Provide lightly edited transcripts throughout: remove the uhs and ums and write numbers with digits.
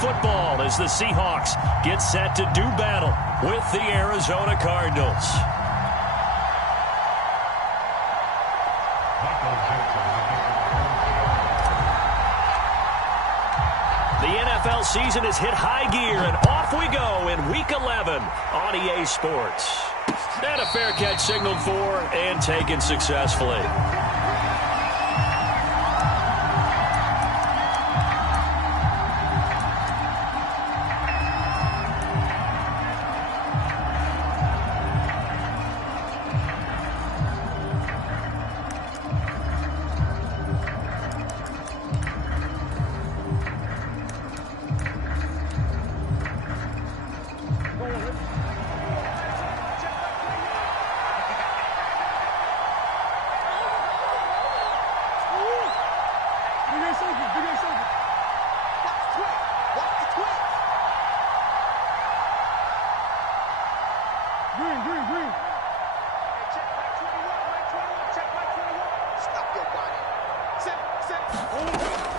football as the Seahawks get set to do battle with the Arizona Cardinals. The NFL season has hit high gear, and off we go in Week 11 on EA Sports. And a fair catch signaled for and taken successfully.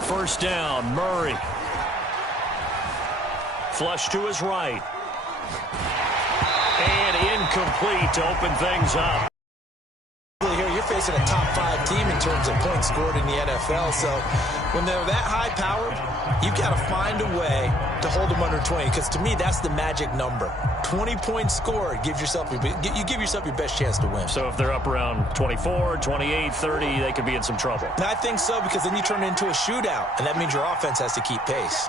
First down, Murray. Flush to his right. And incomplete to open things up. Here you're facing a top 5 team in terms of points scored in the NFL, so when they're that high powered, you've got to find a way to hold them under 20, because to me that's the magic number. 20 points scored, you give yourself your best chance to win. So if they're up around 24, 28, 30, they could be in some trouble. And I think so, because then you turn it into a shootout, and that means your offense has to keep pace.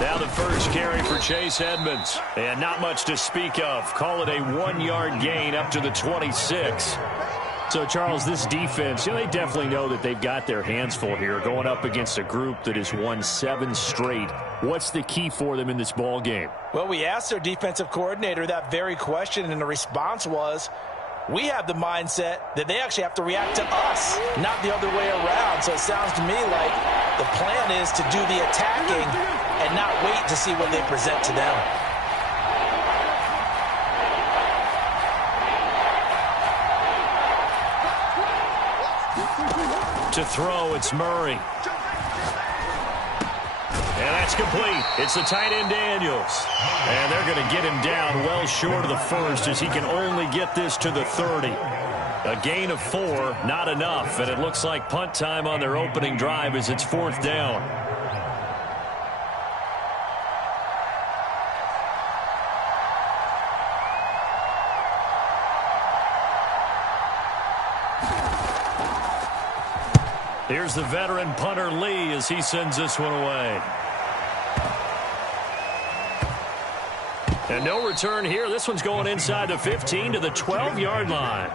Now the first carry for Chase Edmonds. And not much to speak of. Call it a 1-yard gain up to the 26. So, Charles, this defense, they definitely know that they've got their hands full here going up against a group that has won 7 straight. What's the key for them in this ball game? Well, we asked their defensive coordinator that very question, and the response was, we have the mindset that they actually have to react to us, not the other way around. So it sounds to me like the plan is to do the attacking and not wait to see what they present to them. To throw, it's Murray. And that's complete. It's the tight end Daniels. And they're going to get him down well short of the first, as he can only get this to the 30. A gain of 4, not enough. And it looks like punt time on their opening drive as it's 4th down. Here's the veteran punter Lee as he sends this one away. And no return here. This one's going inside the 15 to the 12-yard line.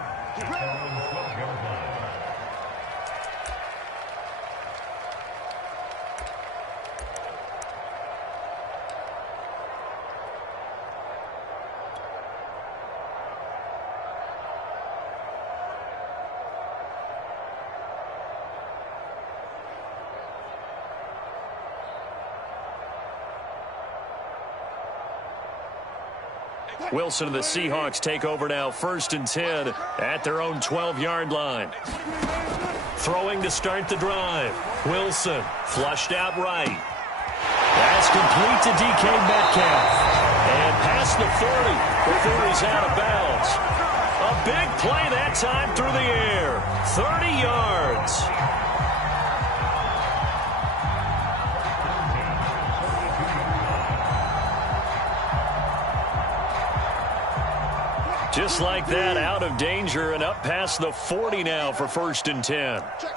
Wilson and the Seahawks take over now, 1st and 10 at their own 12-yard line. Throwing to start the drive. Wilson flushed out right. That's complete to DK Metcalf. And past the 30 before he's out of bounds. A big play that time through the air. 30 yards. Just like that, out of danger and up past the 40 now for 1st and 10. Check.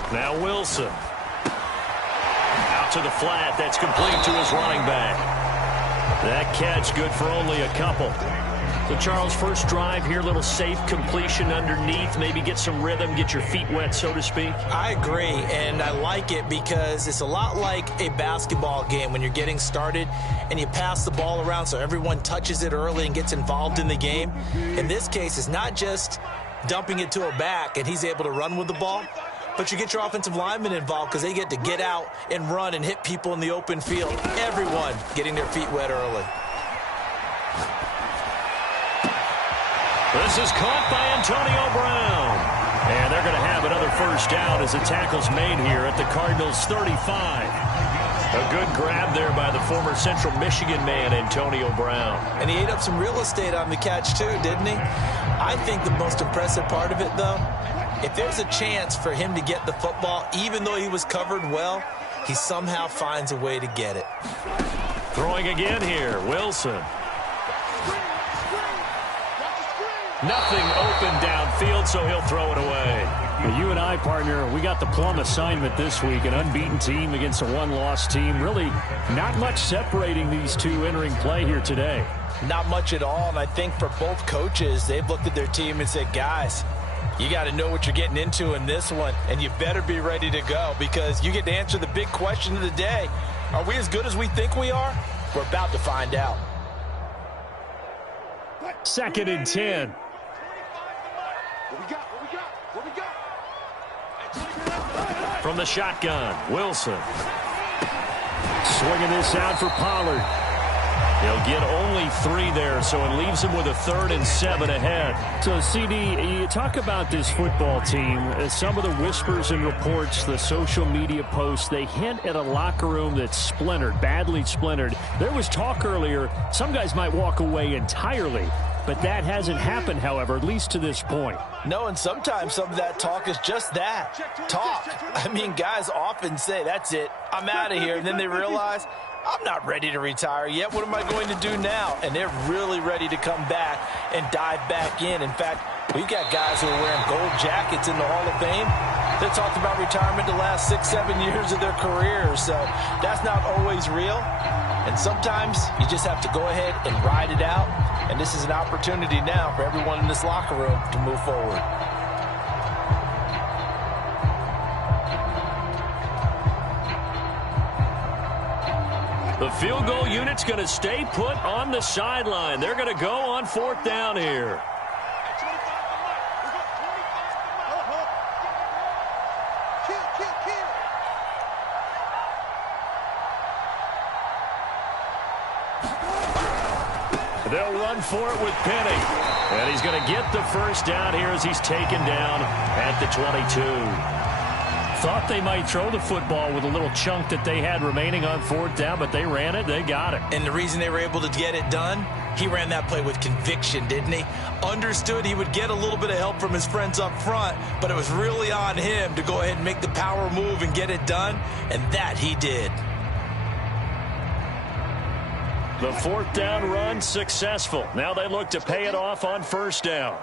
14. Now Wilson. Out to the flat. That's complete to his running back. That catch good for only a couple. So, Charles, first drive here, little safe completion underneath. Maybe get some rhythm, get your feet wet, so to speak. I agree, and I like it because it's a lot like a basketball game when you're getting started and you pass the ball around so everyone touches it early and gets involved in the game. In this case, it's not just dumping it to a back and he's able to run with the ball, but you get your offensive linemen involved because they get to get out and run and hit people in the open field. Everyone getting their feet wet early. This is caught by Antonio Brown. And they're going to have another first down as the tackle's made here at the Cardinals' 35. A good grab there by the former Central Michigan man, Antonio Brown. And he ate up some real estate on the catch, too, didn't he? I think the most impressive part of it, though, if there's a chance for him to get the football, even though he was covered well, he somehow finds a way to get it. Throwing again here, Wilson. Nothing open downfield, so he'll throw it away. Well, you and I, partner, we got the plum assignment this week. An unbeaten team against a one-loss team. Really not much separating these two entering play here today. Not much at all, and I think for both coaches, they've looked at their team and said, guys, you got to know what you're getting into in this one, and you better be ready to go because you get to answer the big question of the day. Are we as good as we think we are? We're about to find out. 2nd and 10. From the shotgun, Wilson. Swinging this out for Pollard. He'll get only 3 there, so it leaves him with a 3rd and 7 ahead. So, CD, you talk about this football team. Some of the whispers and reports, the social media posts, they hint at a locker room that's splintered, badly splintered. There was talk earlier, some guys might walk away entirely. But that hasn't happened, however, at least to this point. No, and sometimes some of that talk is just that, talk. I mean, guys often say, that's it, I'm out of here. And then they realize, I'm not ready to retire yet. What am I going to do now? And they're really ready to come back and dive back in. In fact, we've got guys who are wearing gold jackets in the Hall of Fame. They talked about retirement the last 6-7 years of their careers. So that's not always real. And sometimes you just have to go ahead and ride it out. And this is an opportunity now for everyone in this locker room to move forward. The field goal unit's going to stay put on the sideline. They're going to go on 4th down here. They'll run for it with Penny. And he's going to get the first down here as he's taken down at the 22. Thought they might throw the football with a little chunk that they had remaining on 4th down, but they ran it, they got it. And the reason they were able to get it done, he ran that play with conviction, didn't he? Understood he would get a little bit of help from his friends up front, but it was really on him to go ahead and make the power move and get it done, and that he did. The 4th down run successful. Now they look to pay it off on 1st down.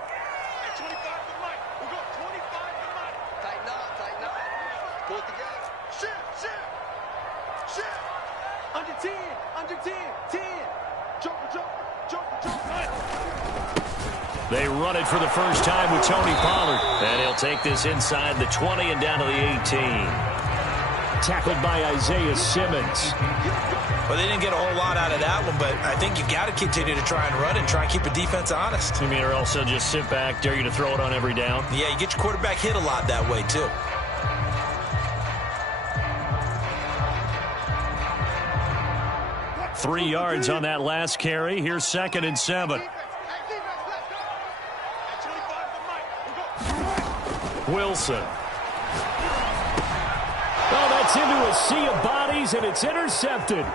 They run it for the first time with Tony Pollard. And he'll take this inside the 20 and down to the 18. Tackled by Isaiah Simmons. Well, they didn't get a whole lot out of that one, but I think you got to continue to try and run and try and keep the defense honest. You mean, or else they'll just sit back, dare you to throw it on every down? Yeah, you get your quarterback hit a lot that way, too. Three yards on that last carry. Here's 2nd and 7. Wilson. Oh, that's into a sea of bodies, and it's intercepted.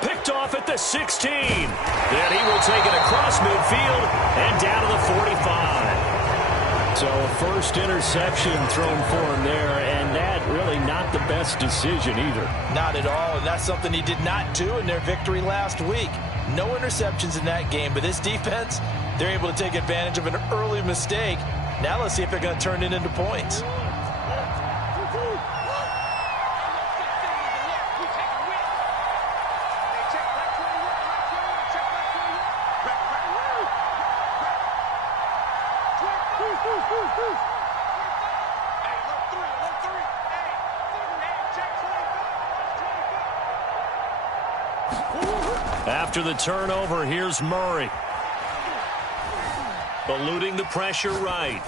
Picked off at the 16. Then he will take it across midfield and down to the 45. So a first interception thrown for him there, and that really not the best decision either. Not at all, and that's something he did not do in their victory last week. No interceptions in that game, but this defense, they're able to take advantage of an early mistake. Now let's see if they're going to turn it into points. After the turnover, here's Murray. Eluding the pressure right.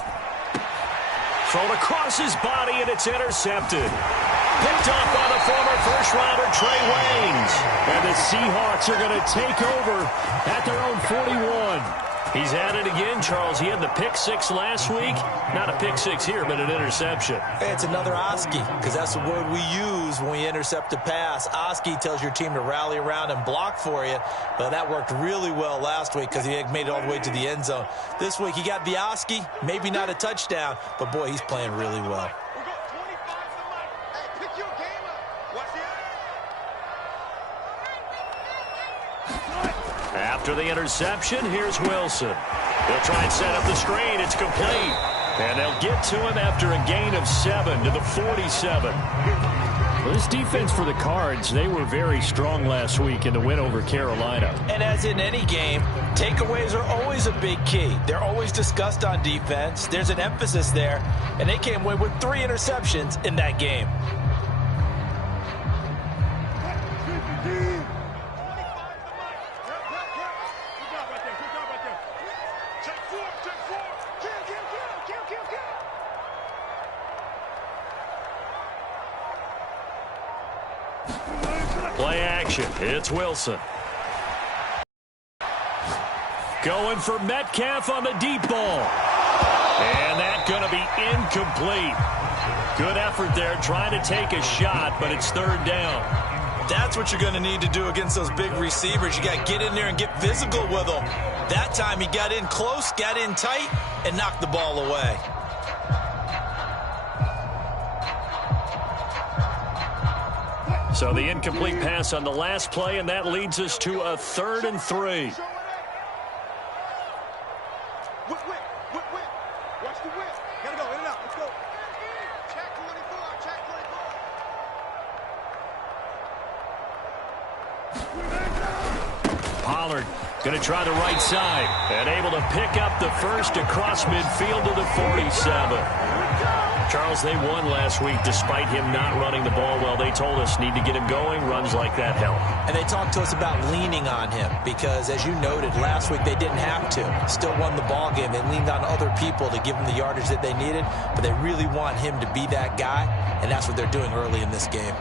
Thrown across his body, and it's intercepted. Picked off by the former first-rounder Trey Waynes. And the Seahawks are going to take over at their own 41. He's at it again, Charles. He had the pick six last week. Not a pick six here, but an interception. It's another Oski, because that's the word we use when we intercept a pass. Oski tells your team to rally around and block for you. But that worked really well last week because he made it all the way to the end zone. This week he got the Oski, maybe not a touchdown, but boy, he's playing really well. After the interception, here's Wilson. They'll try and set up the screen. It's complete. And they'll get to him after a gain of 7 to the 47. Well, this defense for the Cards, they were very strong last week in the win over Carolina. And as in any game, takeaways are always a big key. They're always discussed on defense. There's an emphasis there. And they came away with 3 interceptions in that game. Play action. It's Wilson. Going for Metcalf on the deep ball. And that's going to be incomplete. Good effort there trying to take a shot, but it's 3rd down. That's what you're going to need to do against those big receivers. You got to get in there and get physical with them. That time he got in close, got in tight, and knocked the ball away. So the incomplete pass on the last play, and that leads us to a 3rd and 3. Watch the whip. Gotta go, in and out. Let's go. Check 24, check 24. Pollard going to try the right side and able to pick up the first across midfield to the 47. Charles, they won last week despite him not running the ball well. They told us need to get him going. Runs like that help. And they talked to us about leaning on him because, as you noted, last week they didn't have to. Still won the ball game. They leaned on other people to give them the yardage that they needed, but they really want him to be that guy, and that's what they're doing early in this game.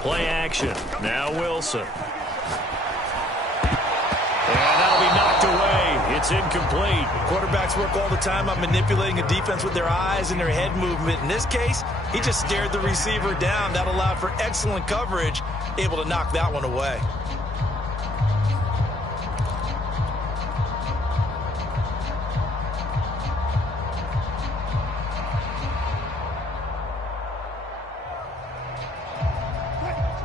Play action. Now Wilson. And that'll be knocked away. It's incomplete. Quarterbacks work all the time on manipulating a defense with their eyes and their head movement. In this case, he just stared the receiver down. That allowed for excellent coverage, able to knock that one away.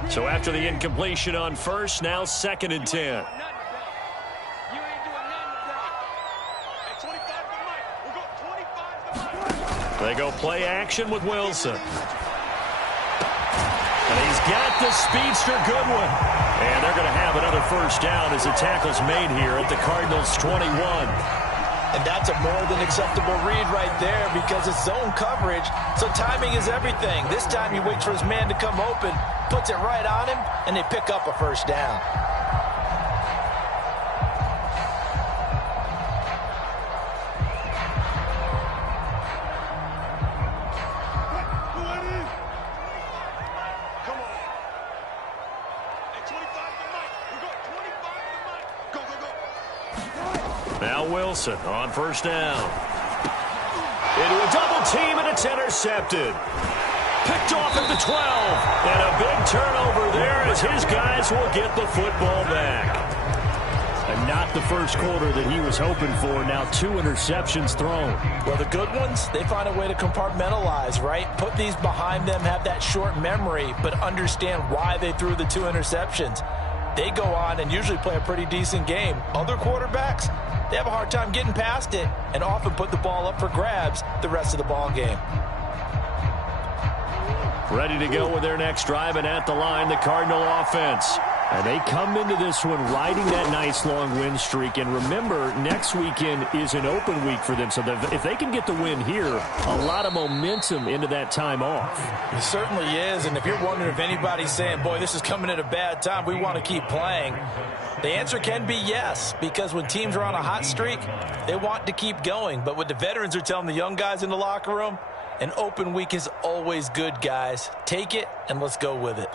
So after the incompletion on first, now 2nd and 10. They go play action with Wilson. And he's got the speedster Goodwin. And they're going to have another first down as the tackle's made here at the Cardinals' 21. And that's a more than acceptable read right there because it's zone coverage, so timing is everything. This time he waits for his man to come open, puts it right on him, and they pick up a first down. Now Wilson on first down. Into a double team, and it's intercepted. Picked off at the 12. And a big turnover there as his guys will get the football back. And not the first quarter that he was hoping for. Now 2 interceptions thrown. Well, the good ones, they find a way to compartmentalize, right? Put these behind them, have that short memory, but understand why they threw the 2 interceptions. They go on and usually play a pretty decent game. Other quarterbacks, they have a hard time getting past it and often put the ball up for grabs the rest of the ball game. Ready to go with their next drive, and at the line, the Cardinal offense. And they come into this one riding that nice long win streak. And remember, next weekend is an open week for them. So if they can get the win here, a lot of momentum into that time off. It certainly is. And if you're wondering if anybody's saying, boy, this is coming at a bad time, we want to keep playing. The answer can be yes, because when teams are on a hot streak, they want to keep going. But what the veterans are telling the young guys in the locker room, an open week is always good, guys. Take it, and let's go with it.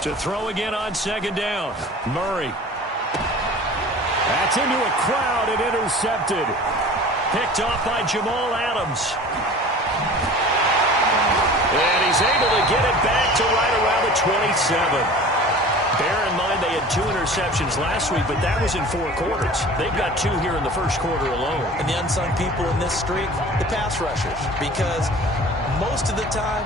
To throw again on second down. Murray. That's into a crowd and intercepted. Picked off by Jamal Adams. And he's able to get it back to right around the 27. Bear in mind they had 2 interceptions last week, but that was in 4 quarters. They've got 2 here in the first quarter alone. And the unsung people in this streak, the pass rushers, because most of the time,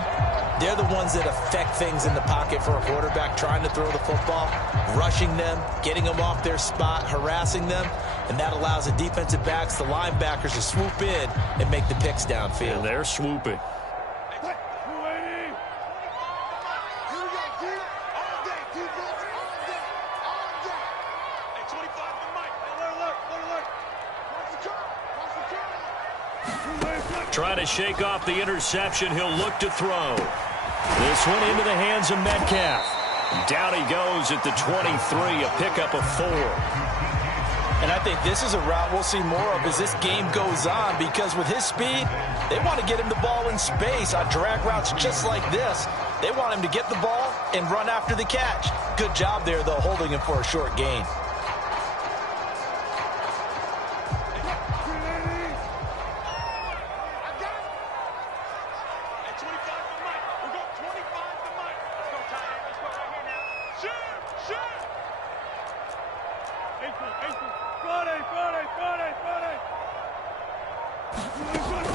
they're the ones that affect things in the pocket for a quarterback, trying to throw the football, rushing them, getting them off their spot, harassing them, and that allows the defensive backs, the linebackers to swoop in and make the picks downfield. And they're swooping. Trying to shake off the interception. He'll look to throw. This one into the hands of Metcalf. Down he goes at the 23, a pickup of 4. And I think this is a route we'll see more of as this game goes on, because with his speed, they want to get him the ball in space on drag routes just like this. They want him to get the ball and run after the catch. Good job there, though, holding him for a short gain.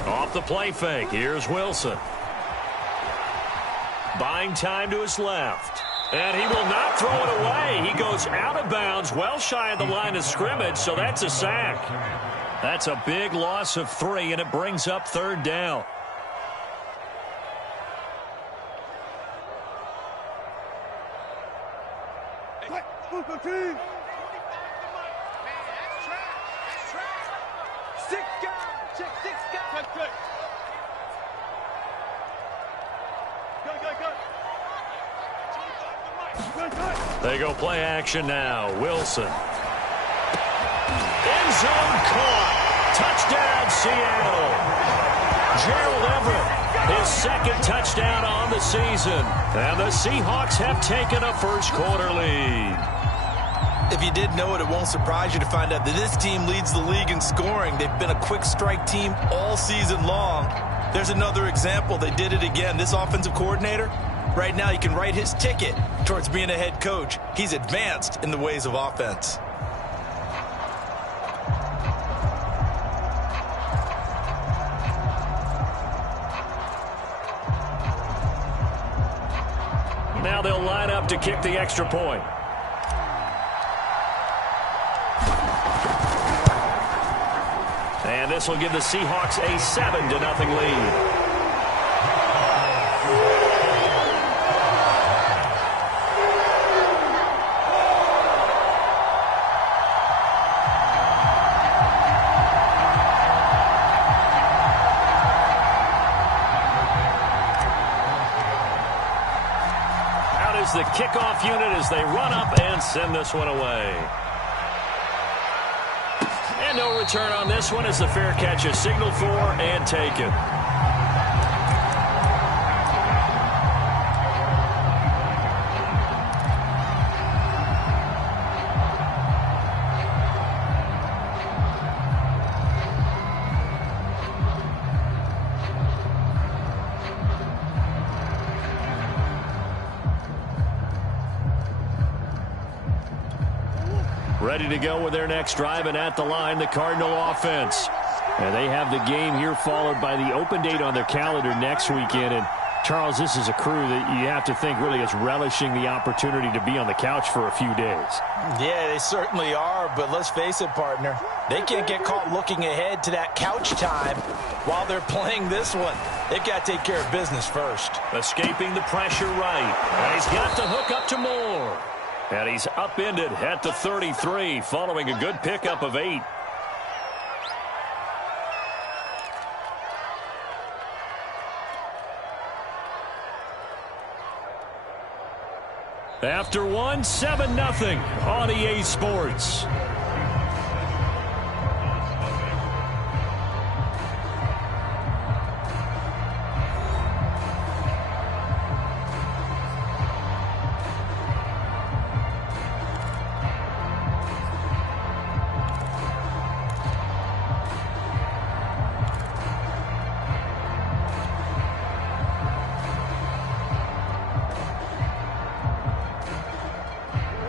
Off the play fake. Here's Wilson. Buying time to his left. And he will not throw it away. He goes out of bounds, well shy of the line of scrimmage, so that's a sack. That's a big loss of 3, and it brings up 3rd down. They go play action now. Wilson. End zone caught. Touchdown, Seattle. Gerald Everett, his 2nd touchdown on the season. And the Seahawks have taken a first quarter lead. If you did know it, it won't surprise you to find out that this team leads the league in scoring. They've been a quick strike team all season long. There's another example. They did it again. This offensive coordinator, right now, he can write his ticket towards being a head coach. He's advanced in the ways of offense. Now they'll line up to kick the extra point. And this will give the Seahawks a 7-0 lead. The kickoff unit as they run up and send this one away. And no return on this one as the fair catch is signaled for and taken. Ready to go with their next drive, and at the line, the Cardinal offense. And they have the game here followed by the open date on their calendar next weekend. And Charles, this is a crew that you have to think really is relishing the opportunity to be on the couch for a few days. Yeah, they certainly are, but let's face it, partner. They can't get caught looking ahead to that couch time while they're playing this one. They've got to take care of business first. Escaping the pressure right. And he's got the hook up to Moore. And he's upended at the 33 following a good pickup of 8. After one, 7-0 on EA Sports.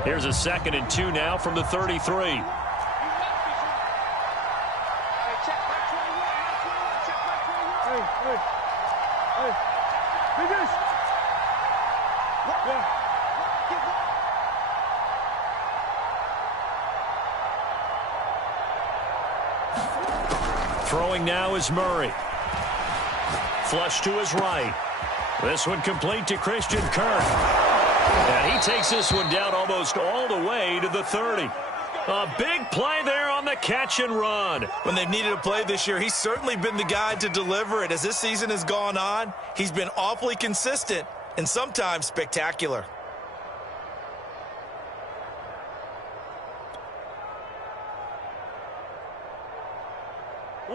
Here's a 2nd and 2 now from the 33. Throwing now is Murray. Flush to his right. This one complete to Christian Kirk. And he takes this one down almost all the way to the 30. A big play there on the catch and run. When they've needed a play this year, he's certainly been the guy to deliver it. As this season has gone on, he's been awfully consistent and sometimes spectacular.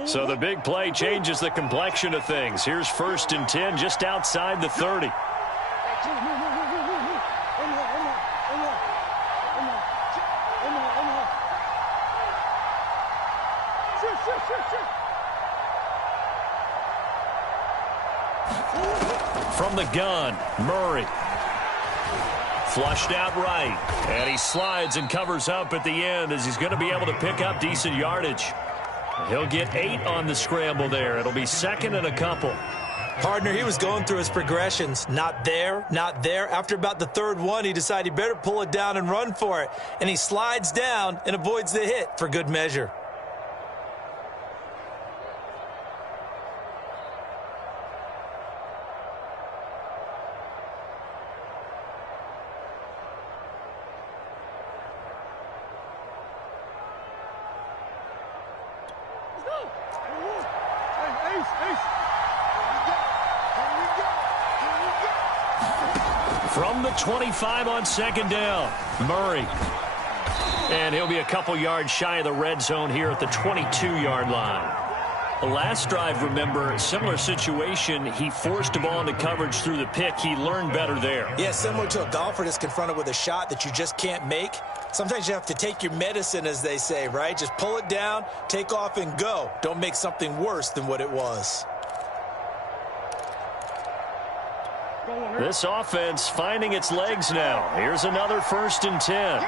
So the big play changes the complexion of things. Here's 1st and 10 just outside the 30. From the gun, Murray. Flushed out right. And he slides and covers up at the end as he's going to be able to pick up decent yardage. He'll get 8 on the scramble there. It'll be 2nd and a couple. Partner, he was going through his progressions. Not there, not there. After about the 3rd one, he decided he better pull it down and run for it. And he slides down and avoids the hit for good measure. From the 25 on 2nd down, Murray. And he'll be a couple yards shy of the red zone here at the 22-yard line. The last drive, remember, similar situation. He forced the ball into coverage through the pick. He learned better there. Yeah, similar to a golfer that's confronted with a shot that you just can't make. Sometimes you have to take your medicine, as they say, right? Just pull it down, take off, and go. Don't make something worse than what it was. This offense finding its legs now. Here's another 1st and 10.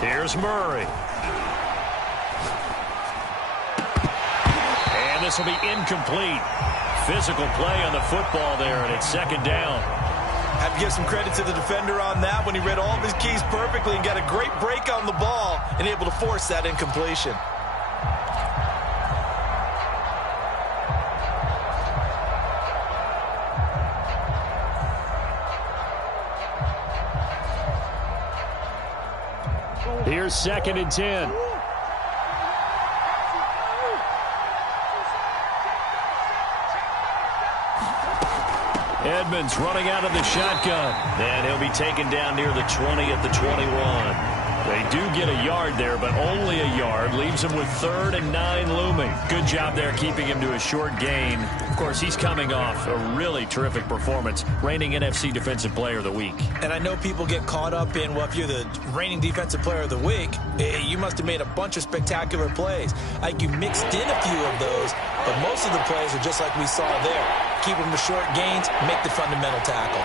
Here's Murray. And this will be incomplete. Physical play on the football there, and it's 2nd down. Have to give some credit to the defender on that when he read all of his keys perfectly and got a great break on the ball and able to force that incompletion. Here's 2nd and 10. Edmonds running out of the shotgun. And he'll be taken down near the 20 at the 21. They do get a yard there, but only a yard. Leaves him with 3rd and 9 looming. Good job there keeping him to a short gain. Of course, he's coming off a really terrific performance, reigning NFC Defensive Player of the Week. And I know people get caught up in, well, if you're the reigning Defensive Player of the Week, you must have made a bunch of spectacular plays. Like you mixed in a few of those, but most of the plays are just like we saw there. Keep them to short gains, make the fundamental tackle.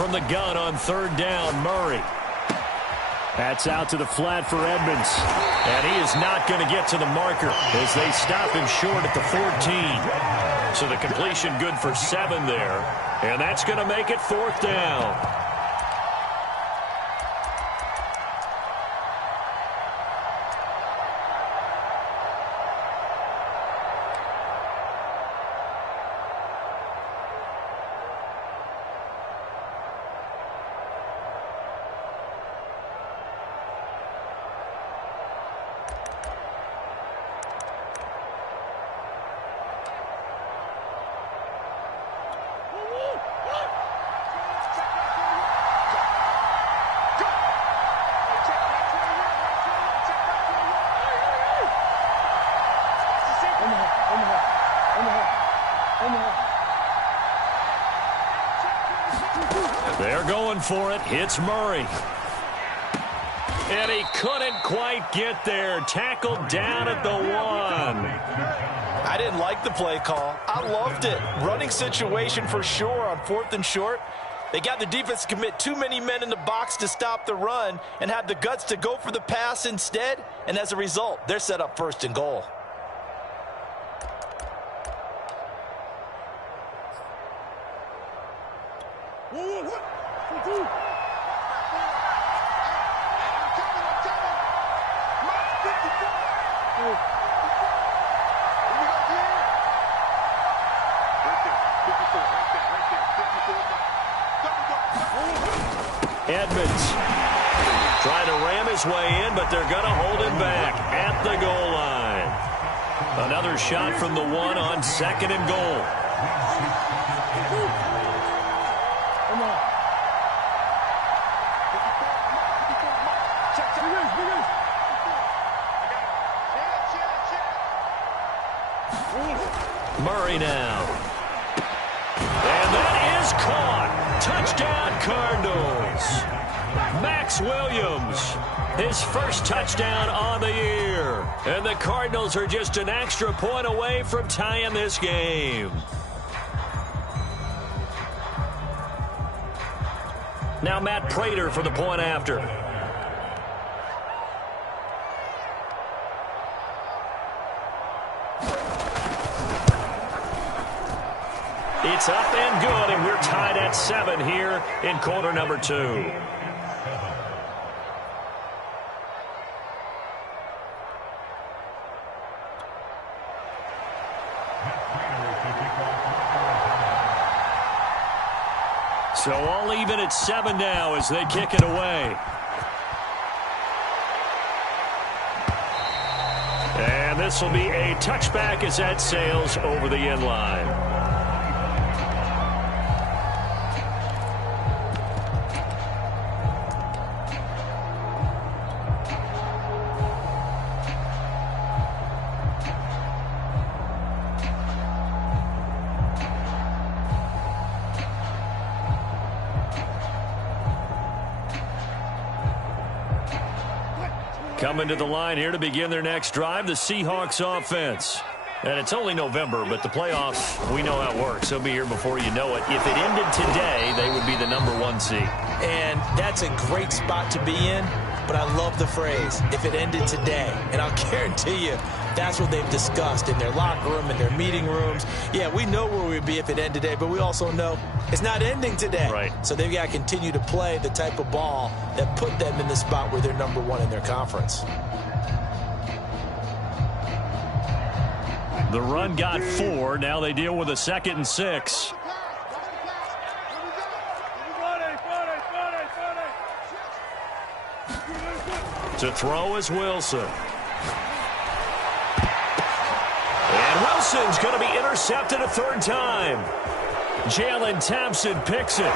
from the gun on third down, Murray. That's out to the flat for Edmonds. And he is not going to get to the marker as they stop him short at the 14. So the completion good for 7 there. And that's going to make it 4th down. They're going for it. It's Murray. And he couldn't quite get there. Tackled down at the 1. I didn't like the play call. I loved it. Running situation for sure on 4th and short. They got the defense to commit too many men in the box to stop the run and have the guts to go for the pass instead. And as a result, they're set up 1st and goal. Edmonds trying to ram his way in, but they're going to hold him back at the goal line. Another shot from the 1 on 2nd and goal. Murray now. And that is caught. Touchdown, Cardinals. Max Williams, his first touchdown on the year. And the Cardinals are just an extra point away from tying this game. Now Matt Prater for the point after. It's up and good, and we're tied at 7 here in quarter number 2. So all even at 7 now as they kick it away. And this will be a touchback as that sails over the end line. Coming to the line here to begin their next drive, the Seahawks offense. And it's only November, but the playoffs, we know how it works. They'll be here before you know it. If it ended today, they would be the number 1 seed. And that's a great spot to be in, but I love the phrase, if it ended today. And I'll guarantee you, that's what they've discussed in their locker room, in their meeting rooms. Yeah, we know where we'd be if it ended today, but we also know it's not ending today. Right. So they've got to continue to play the type of ball that put them in the spot where they're number 1 in their conference. The run got 4. Now they deal with a 2nd and 6. To throw is Wilson. And Wilson's going to be intercepted a 3rd time. Jalen Thompson picks it.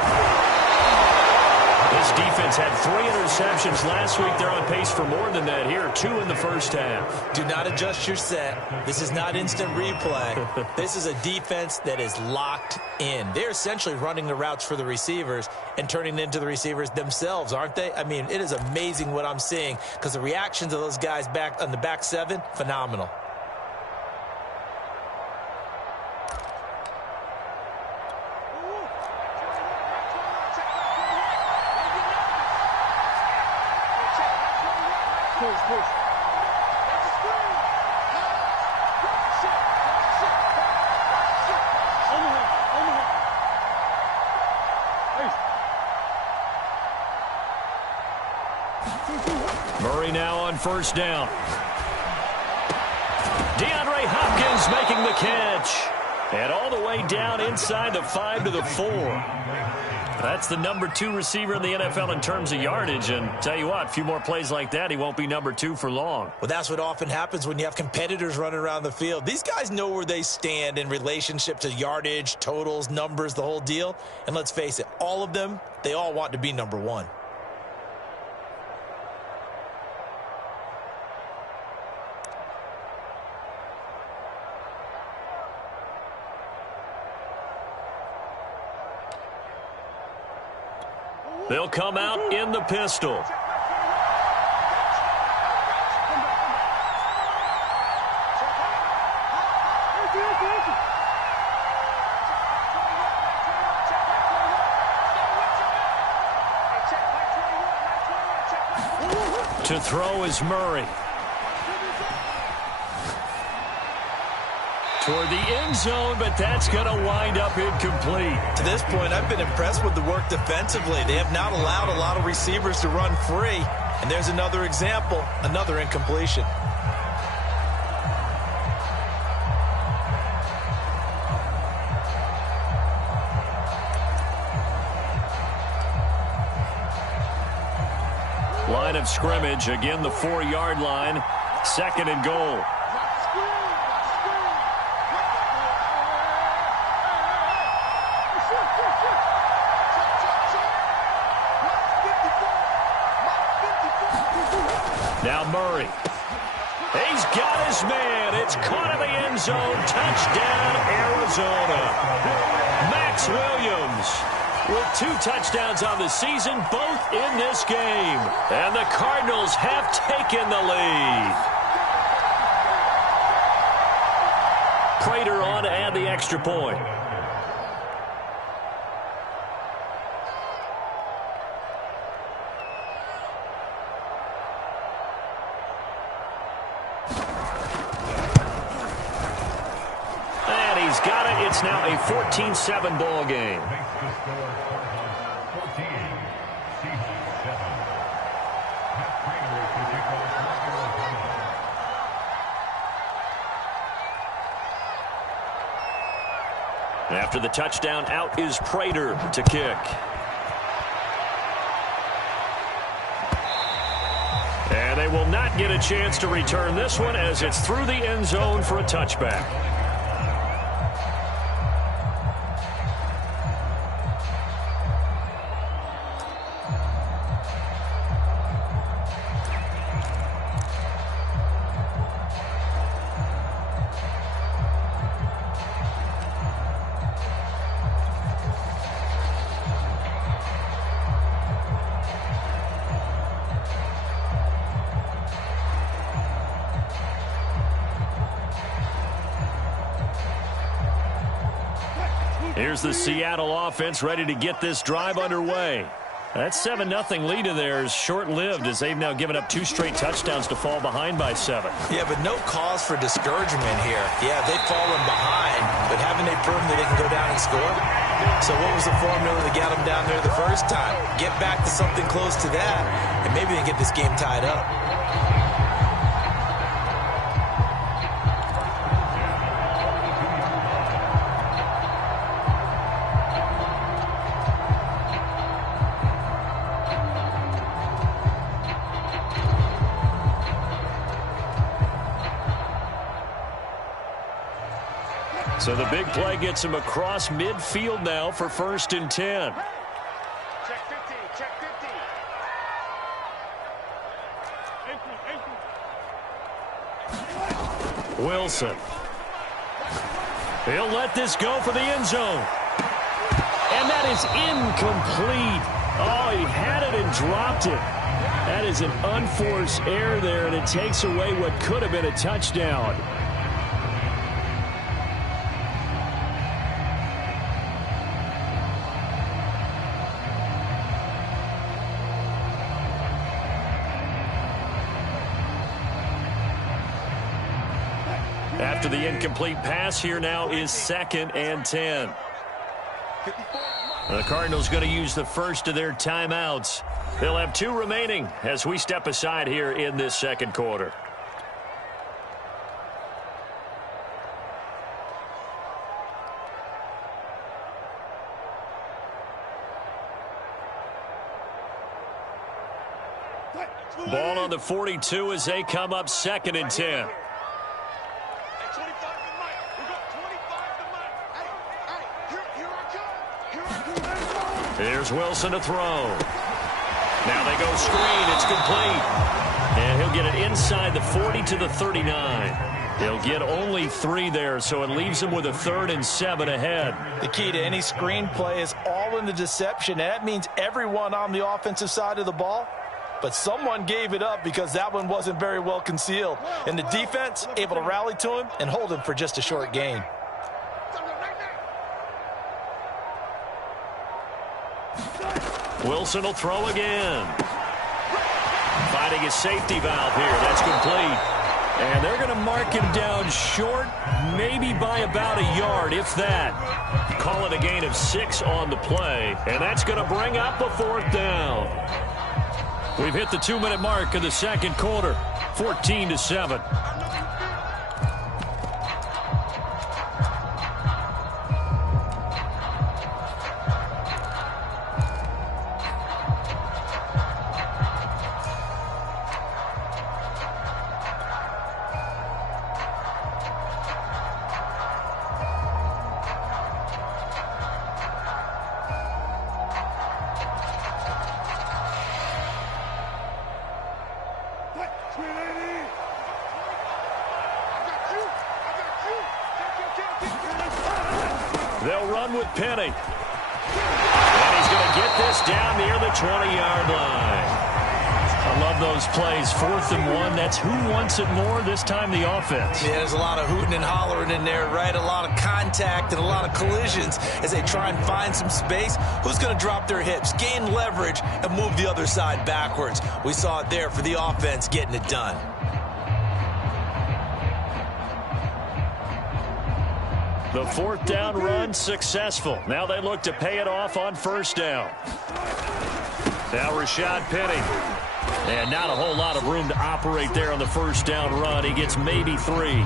This defense had 3 interceptions last week. They're on pace for more than that here. 2 in the first half. Do not adjust your set. This is not instant replay. This is a defense that is locked in. They're essentially running the routes for the receivers and turning them into the receivers themselves, aren't they? I mean, it is amazing what I'm seeing because the reactions of those guys back on the back 7, phenomenal. Murray now on first down. DeAndre Hopkins making the catch. And all the way down inside the 5 to the 4. That's the number 2 receiver in the NFL in terms of yardage. And tell you what, a few more plays like that, he won't be number 2 for long. Well, that's what often happens when you have competitors running around the field. These guys know where they stand in relationship to yardage, totals, numbers, the whole deal. And let's face it, all of them, they all want to be number 1. They'll come out in the pistol. To throw is Murray. Toward the end zone, but that's going to wind up incomplete. To this point, I've been impressed with the work defensively. They have not allowed a lot of receivers to run free. And there's another example, another incompletion. Line of scrimmage, again the 4-yard line, 2nd and goal. Now Murray. He's got his man. It's caught in the end zone. Touchdown, Arizona. Max Williams with 2 touchdowns on the season, both in this game. And the Cardinals have taken the lead. Prater on to add the extra point. It's now a 14-7 ball game. After the touchdown, out is Prater to kick. And they will not get a chance to return this one as it's through the end zone for a touchback. Here's the Seattle offense ready to get this drive underway. That 7-0 lead of theirs short-lived as they've now given up 2 straight touchdowns to fall behind by 7. Yeah, but no cause for discouragement here. Yeah, they've fallen behind, but haven't they proven that they can go down and score? So what was the formula that got them down there the first time? Get back to something close to that, and maybe they get this game tied up. So the big play gets him across midfield now for 1st and 10. Check 50, check 50. Wilson. He'll let this go for the end zone. And that is incomplete. Oh, he had it and dropped it. That is an unforced error there, and it takes away what could have been a touchdown. After the incomplete pass, here now is 2nd and 10. The Cardinals going to use the first of their timeouts. They'll have 2 remaining as we step aside here in this second quarter. Ball on the 42 as they come up 2nd and 10. Here's Wilson to throw. Now they go screen. It's complete. And he'll get it inside the 40 to the 39. He'll get only 3 there, so it leaves him with a 3rd and 7 ahead. The key to any screen play is all in the deception. And that means everyone on the offensive side of the ball. But someone gave it up because that one wasn't very well concealed. And the defense able to rally to him and hold him for just a short gain. Wilson will throw again. Finding a safety valve here. That's complete. And they're going to mark him down short, maybe by about a yard, if that. Call it a gain of 6 on the play. And that's going to bring up a 4th down. We've hit the 2-minute mark of the second quarter, 14-7. They'll run with Penny. And he's going to get this down near the 20-yard line. I love those plays. 4th and 1. That's who wants it more, this time the offense. Yeah, there's a lot of hooting and hollering in there, right? A lot of contact and a lot of collisions as they try and find some space. Who's going to drop their hips, gain leverage, and move the other side backwards? We saw it there for the offense getting it done. The 4th down run successful. Now they look to pay it off on 1st down. Now Rashad Penny. And not a whole lot of room to operate there on the 1st down run. He gets maybe 3.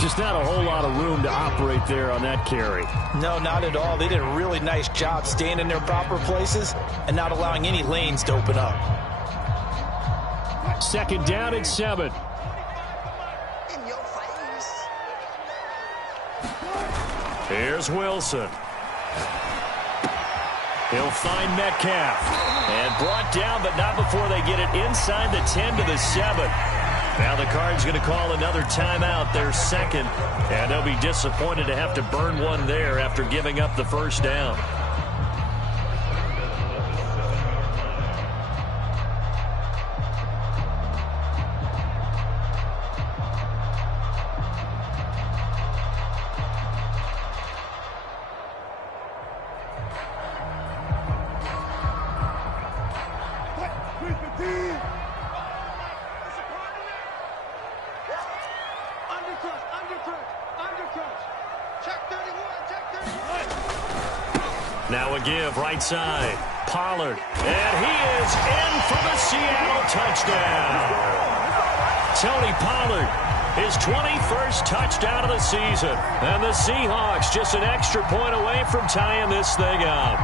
Just not a whole lot of room to operate there on that carry. No, not at all. They did a really nice job staying in their proper places and not allowing any lanes to open up. 2nd down and 7. Here's Wilson. He'll find Metcalf. And brought down, but not before they get it inside the 10 to the 7. Now the Cards going to call another timeout, their 2nd. And they'll be disappointed to have to burn one there after giving up the 1st down. Now a give right side. Pollard. And he is in for the Seattle touchdown. Tony Pollard, his 21st touchdown of the season. And the Seahawks just an extra point away from tying this thing up.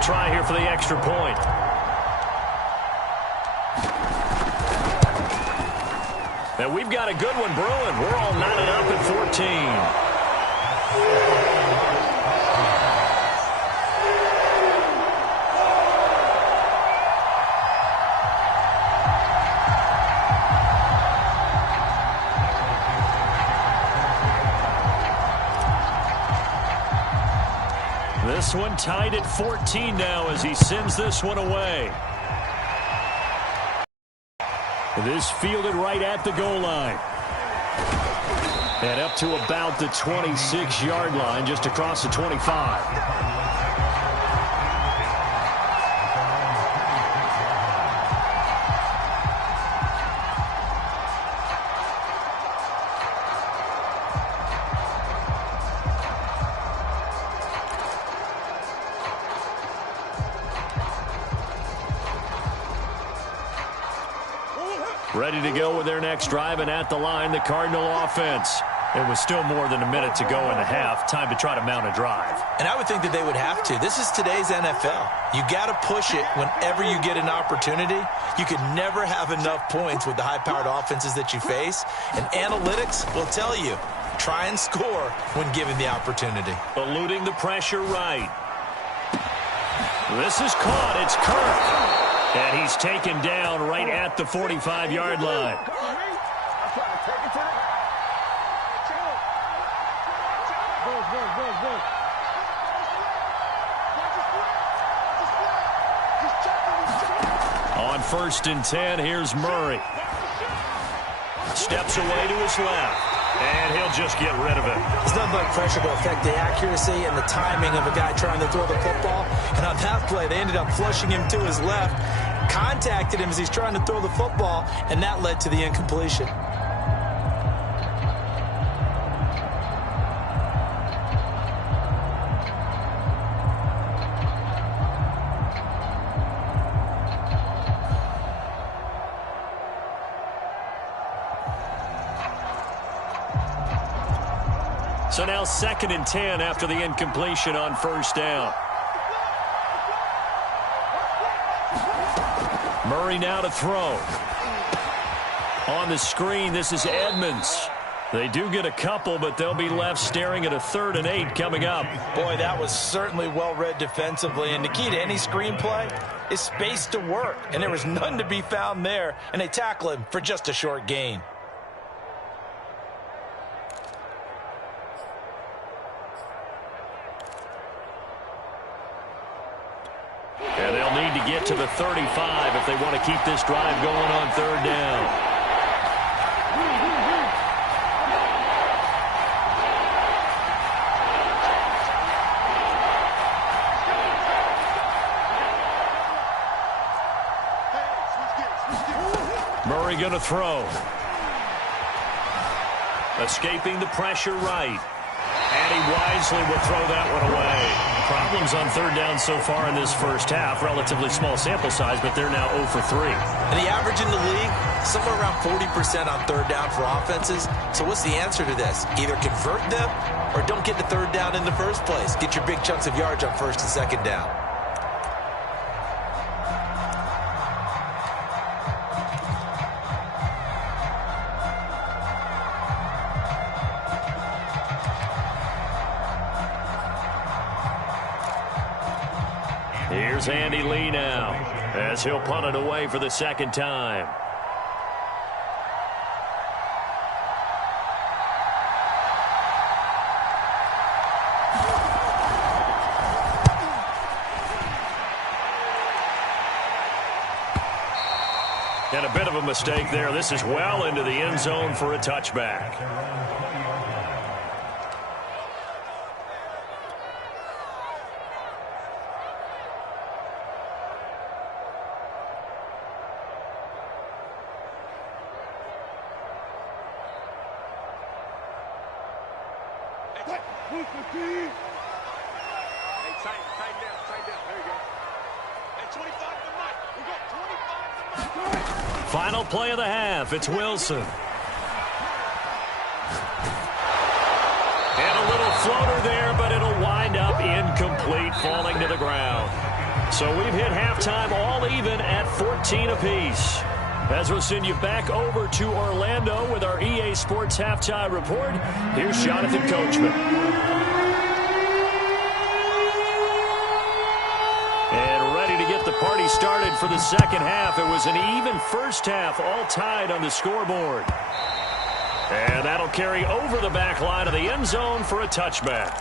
Try here for the extra point. Now we've got a good one brewing. We're all knotted up at 14. This one tied at 14 now as he sends this one away. This fielded right at the goal line. And up to about the 26-yard line, just across the 25. Ready to go with their next drive, and at the line, the Cardinal offense. It was still more than a minute to go in the half. Time to try to mount a drive. And I would think that they would have to. This is today's NFL. You got to push it whenever you get an opportunity. You could never have enough points with the high-powered offenses that you face. And analytics will tell you, try and score when given the opportunity. Eluding the pressure right. This is caught. It's Kirk. And he's taken down right at the 45-yard line. On 1st and 10, here's Murray. Steps away to his left. And he'll just get rid of it. There's nothing like pressure to affect the accuracy and the timing of a guy trying to throw the football. And on that play, they ended up flushing him to his left, contacted him as he's trying to throw the football, and that led to the incompletion. So now 2nd and 10 after the incompletion on 1st down. Murray now to throw. On the screen, this is Edmonds. They do get a couple, but they'll be left staring at a 3rd and 8 coming up. Boy, that was certainly well read defensively. And the key to any screenplay is space to work. And there was none to be found there. And they tackle him for just a short gain. And they'll need to get to the 35 if they want to keep this drive going on 3rd down. Murray going to throw. Escaping the pressure right. And he wisely will throw that one away. Problems on 3rd down so far in this first half. Relatively small sample size, but they're now 0 for 3. And the average in the league, somewhere around 40% on 3rd down for offenses. So what's the answer to this? Either convert them or don't get to 3rd down in the first place. Get your big chunks of yards on 1st and 2nd down. Here's Andy Lee now, as he'll punt it away for the 2nd time. And a bit of a mistake there. This is well into the end zone for a touchback. Final play of the half. It's Wilson. And a little floater there, but it'll wind up incomplete, falling to the ground. So we've hit halftime all even at 14 apiece. As we'll send you back over to Orlando with our EA Sports Halftime Report, here's Jonathan Coachman. And ready to get the party started for the second half. It was an even first half, all tied on the scoreboard. And that'll carry over the back line of the end zone for a touchback.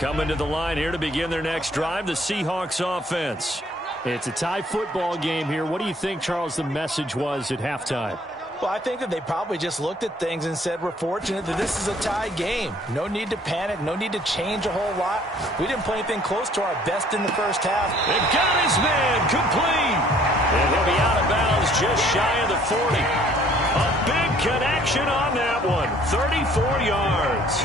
Coming to the line here to begin their next drive, the Seahawks offense. It's a tie football game here. What do you think, Charles, the message was at halftime? Well, I think that they probably just looked at things and said, we're fortunate that this is a tie game. No need to panic. No need to change a whole lot. We didn't play anything close to our best in the first half. They've got his man complete. And he'll be out of bounds just shy of the 40. A big connection on that one. 34 yards.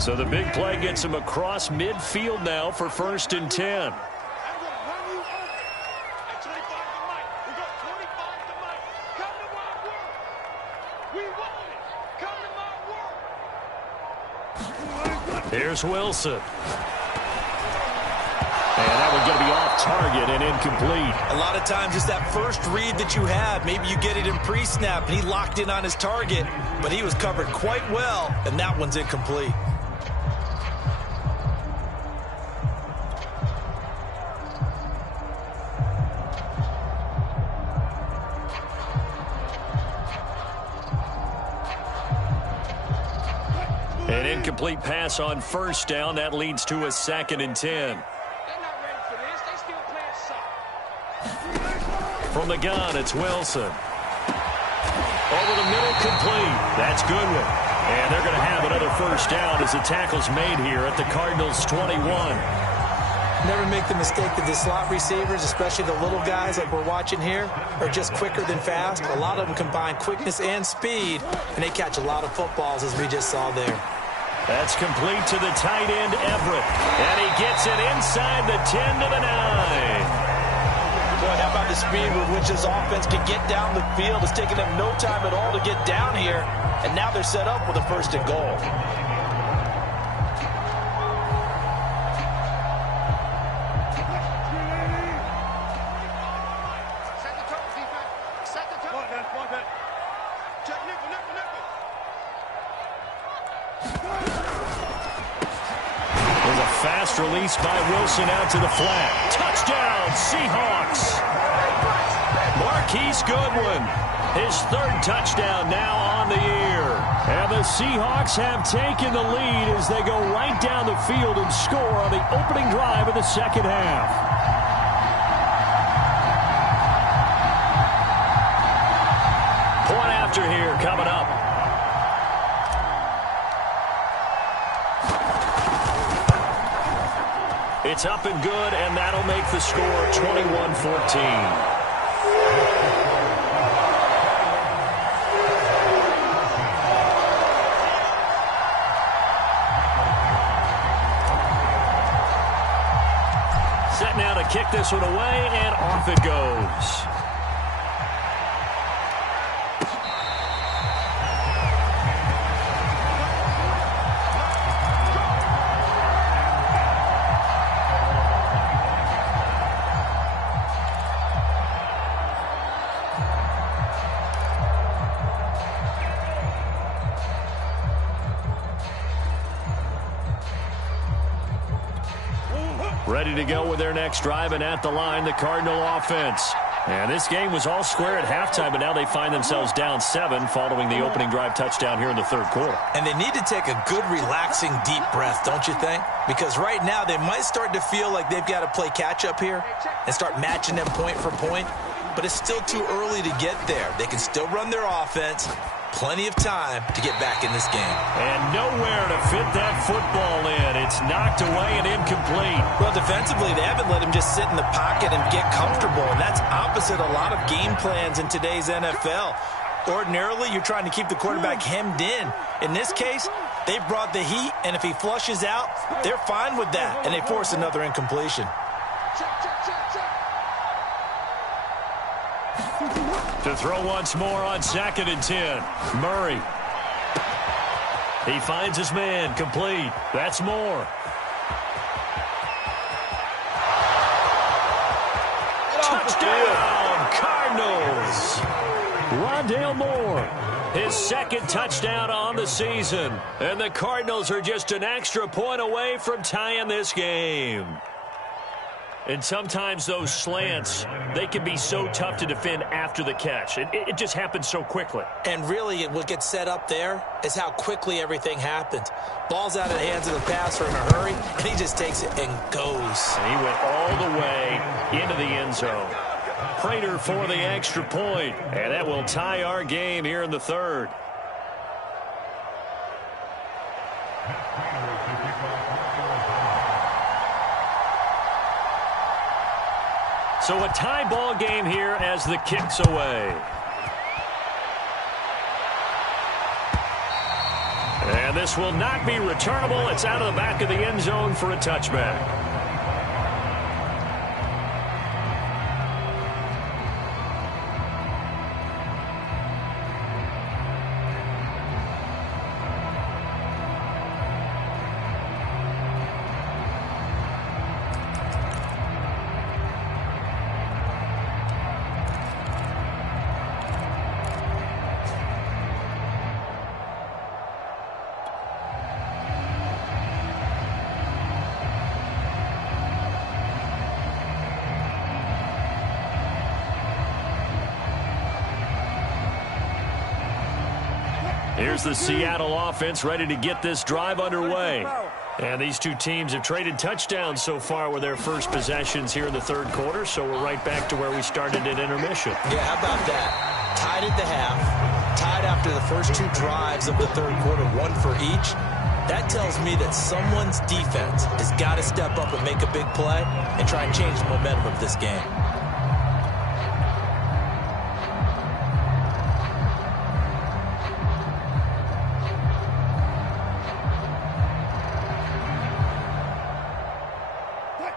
So the big play gets him across midfield now for 1st and 10. Here's Wilson. And that one's going to be off target and incomplete. A lot of times it's that first read that you have. Maybe you get it in pre-snap, and he locked in on his target, but he was covered quite well, and that one's incomplete. An incomplete pass on 1st down. That leads to a 2nd and 10. They're not ready for this. They still playing soft. From the gun, it's Wilson. Over the middle, complete. That's Goodwin. And they're going to have another 1st down as the tackle's made here at the Cardinals' 21. Never make the mistake that the slot receivers, especially the little guys like we're watching here, are just quicker than fast. A lot of them combine quickness and speed, and they catch a lot of footballs, as we just saw there. That's complete to the tight end, Everett. And he gets it inside the 10 to the 9. Boy, how about the speed with which this offense can get down the field? It's taking them no time at all to get down here, and now they're set up with a 1st and goal. Set the turf, defense. Set the turf. Come on, man. Check nickel. There's a fast release by Wilson out to the flat. Touchdown, Seahawks. Marquise Goodwin, his 3rd touchdown now on the year. And the Seahawks have taken the lead as they go right down the field and score on the opening drive of the 2nd half. Point after here coming up. It's up and good, and that'll make the score 21-14. Set now to kick this one away, and off it goes. Ready to go with their next drive, and at the line, the Cardinal offense. And this game was all square at halftime, but now they find themselves down 7 following the opening drive touchdown here in the 3rd quarter. And they need to take a good, relaxing, deep breath, don't you think? Because right now they might start to feel like they've got to play catch-up here and start matching them point for point. But it's still too early to get there. They can still run their offense. Plenty of time to get back in this game. And nowhere to fit that football in. It's knocked away and incomplete. Well, defensively, they haven't let him just sit in the pocket and get comfortable. And that's opposite a lot of game plans in today's NFL. Ordinarily, you're trying to keep the quarterback hemmed in. In this case, they brought the heat, and if he flushes out, they're fine with that, and they force another incompletion. To throw once more on 2nd and 10. Murray. He finds his man, complete. That's Moore. Touchdown, Cardinals. Rondale Moore. His second touchdown on the season. And the Cardinals are just an extra point away from tying this game. And sometimes those slants, they can be so tough to defend after the catch. It just happens so quickly. And really, what gets set up there is how quickly everything happens. Ball's out of the hands of the passer in a hurry, and he just takes it and goes. And he went all the way into the end zone. Prater for the extra point, and that will tie our game here in the third. So a tie ball game here as the kick's away. And this will not be returnable. It's out of the back of the end zone for a touchback. Here's the Seattle offense ready to get this drive underway. And these two teams have traded touchdowns so far with their first possessions here in the third quarter, so we're right back to where we started at intermission. Yeah, how about that? Tied at the half, tied after the first two drives of the third quarter, one for each. That tells me that someone's defense has got to step up and make a big play and try and change the momentum of this game.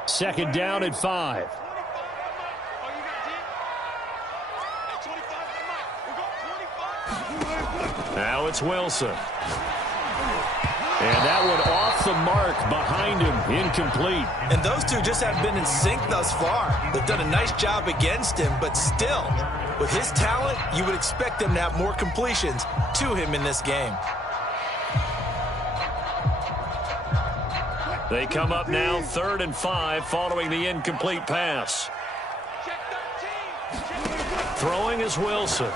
Second down at 5. Now it's Wilson. And that one off the mark behind him, incomplete. And those two just haven't been in sync thus far. They've done a nice job against him, but still, with his talent, you would expect them to have more completions to him in this game. They come up now 3rd and 5 following the incomplete pass. Throwing is Wilson.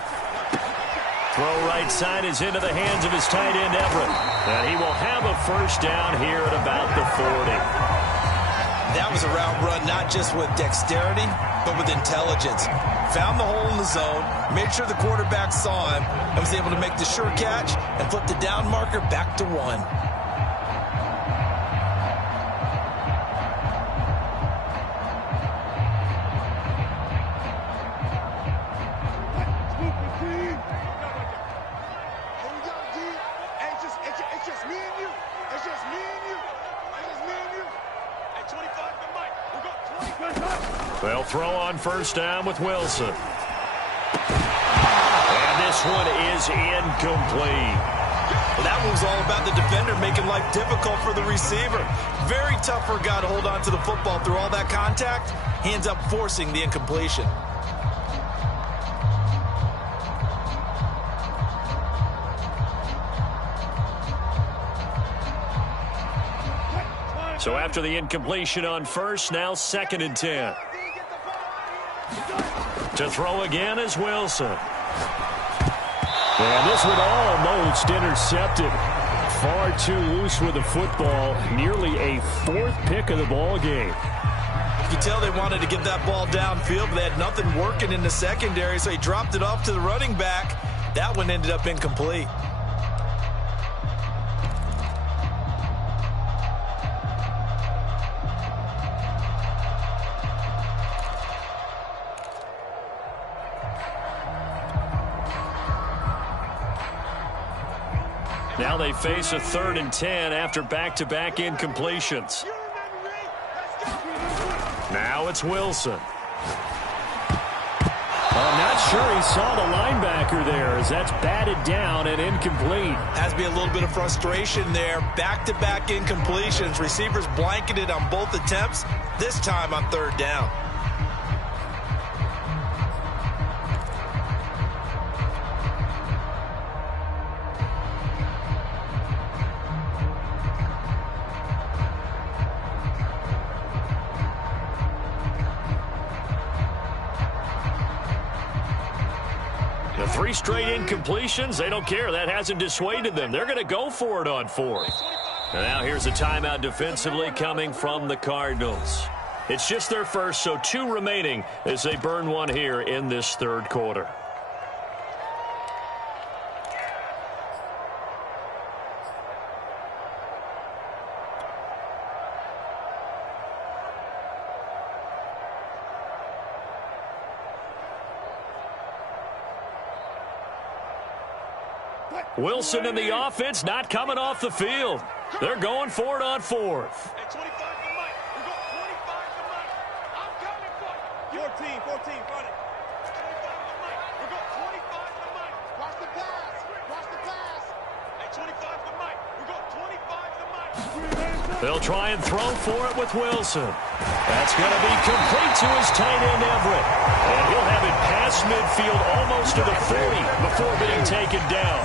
Throw right side is into the hands of his tight end, Everett. And he will have a first down here at about the 40. That was a route run not just with dexterity, but with intelligence. Found the hole in the zone, made sure the quarterback saw him, and was able to make the sure catch and flip the down marker back to 1. They'll throw on first down with Wilson. And this one is incomplete. Well, that one was all about the defender making life difficult for the receiver. Very tough for a guy to hold on to the football through all that contact. He ends up forcing the incompletion. So after the incompletion on first, now 2nd and 10. To throw again is Wilson. And this one almost intercepted. Far too loose with the football. Nearly a 4th pick of the ball game. You can tell they wanted to get that ball downfield, but they had nothing working in the secondary, so he dropped it off to the running back. That one ended up incomplete. Now they face a 3rd and 10 after back-to-back incompletions. Now it's Wilson. I'm not sure he saw the linebacker there as that's batted down and incomplete. Has to be a little bit of frustration there. Back-to-back incompletions. Receivers blanketed on both attempts, this time on 3rd down. 3 straight incompletions. They don't care. That hasn't dissuaded them. They're going to go for it on 4th. And now here's a timeout defensively coming from the Cardinals. It's just their first, so 2 remaining as they burn one here in this 3rd quarter. Wilson in the offense, not coming off the field. They're going for it on 4th. Hey, 25 to Mike. We got 25 to Mike. I'm coming for you. 14, run it. 25 to Mike. We got 25 to Mike. Watch the pass. Watch the pass. Hey, 25 to Mike. We got 25 to Mike. They'll try and throw for it with Wilson. That's going to be complete to his tight end, Everett. And he'll have it past midfield almost to the 40 before being taken down.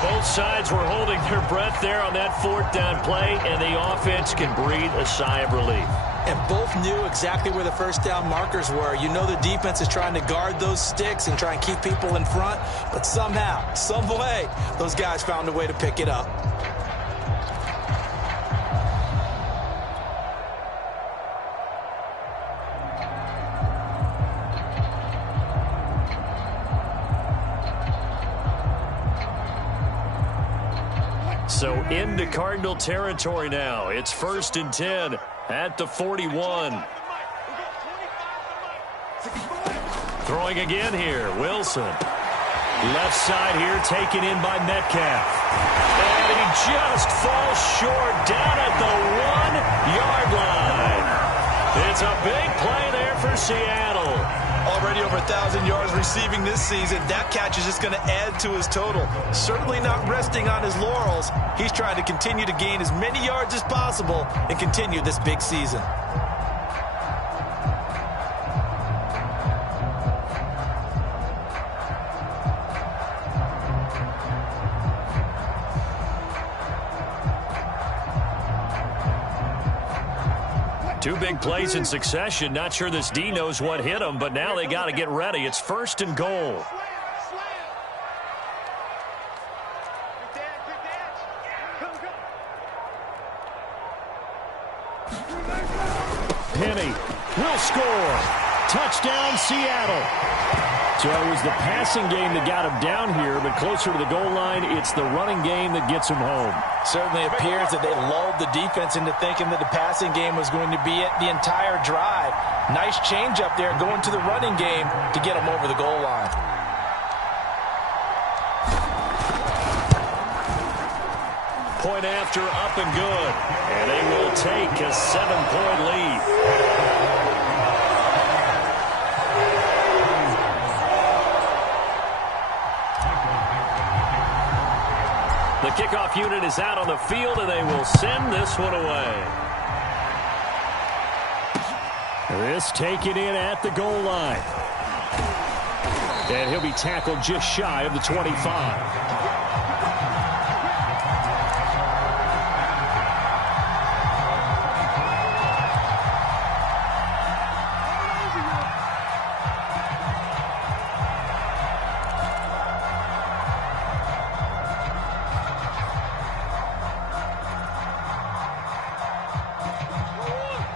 Both sides were holding their breath there on that 4th down play, and the offense can breathe a sigh of relief. And both knew exactly where the first down markers were. You know the defense is trying to guard those sticks and try and keep people in front, but somehow, some way, those guys found a way to pick it up. So into Cardinal territory now. It's 1st and 10 at the 41. Throwing again here. Wilson. Left side here taken in by Metcalf. And he just falls short down at the 1-yard line. It's a big play there for Seattle. Already over 1,000 yards receiving this season. That catch is just going to add to his total. Certainly not resting on his laurels. He's trying to continue to gain as many yards as possible and continue this big season. Two big plays in succession. Not sure this D knows what hit him, but now they got to get ready. It's 1st and goal. Penny will score. Touchdown, Seattle. So it was the passing game that got him down here, but closer to the goal line, it's the running game that gets him home. Certainly appears that they lulled the defense into thinking that the passing game was going to be it the entire drive. Nice change up there going to the running game to get him over the goal line. Point after, up and good. And they will take a 7-point lead. The kickoff unit is out on the field, and they will send this one away. This taken in at the goal line. And he'll be tackled just shy of the 25.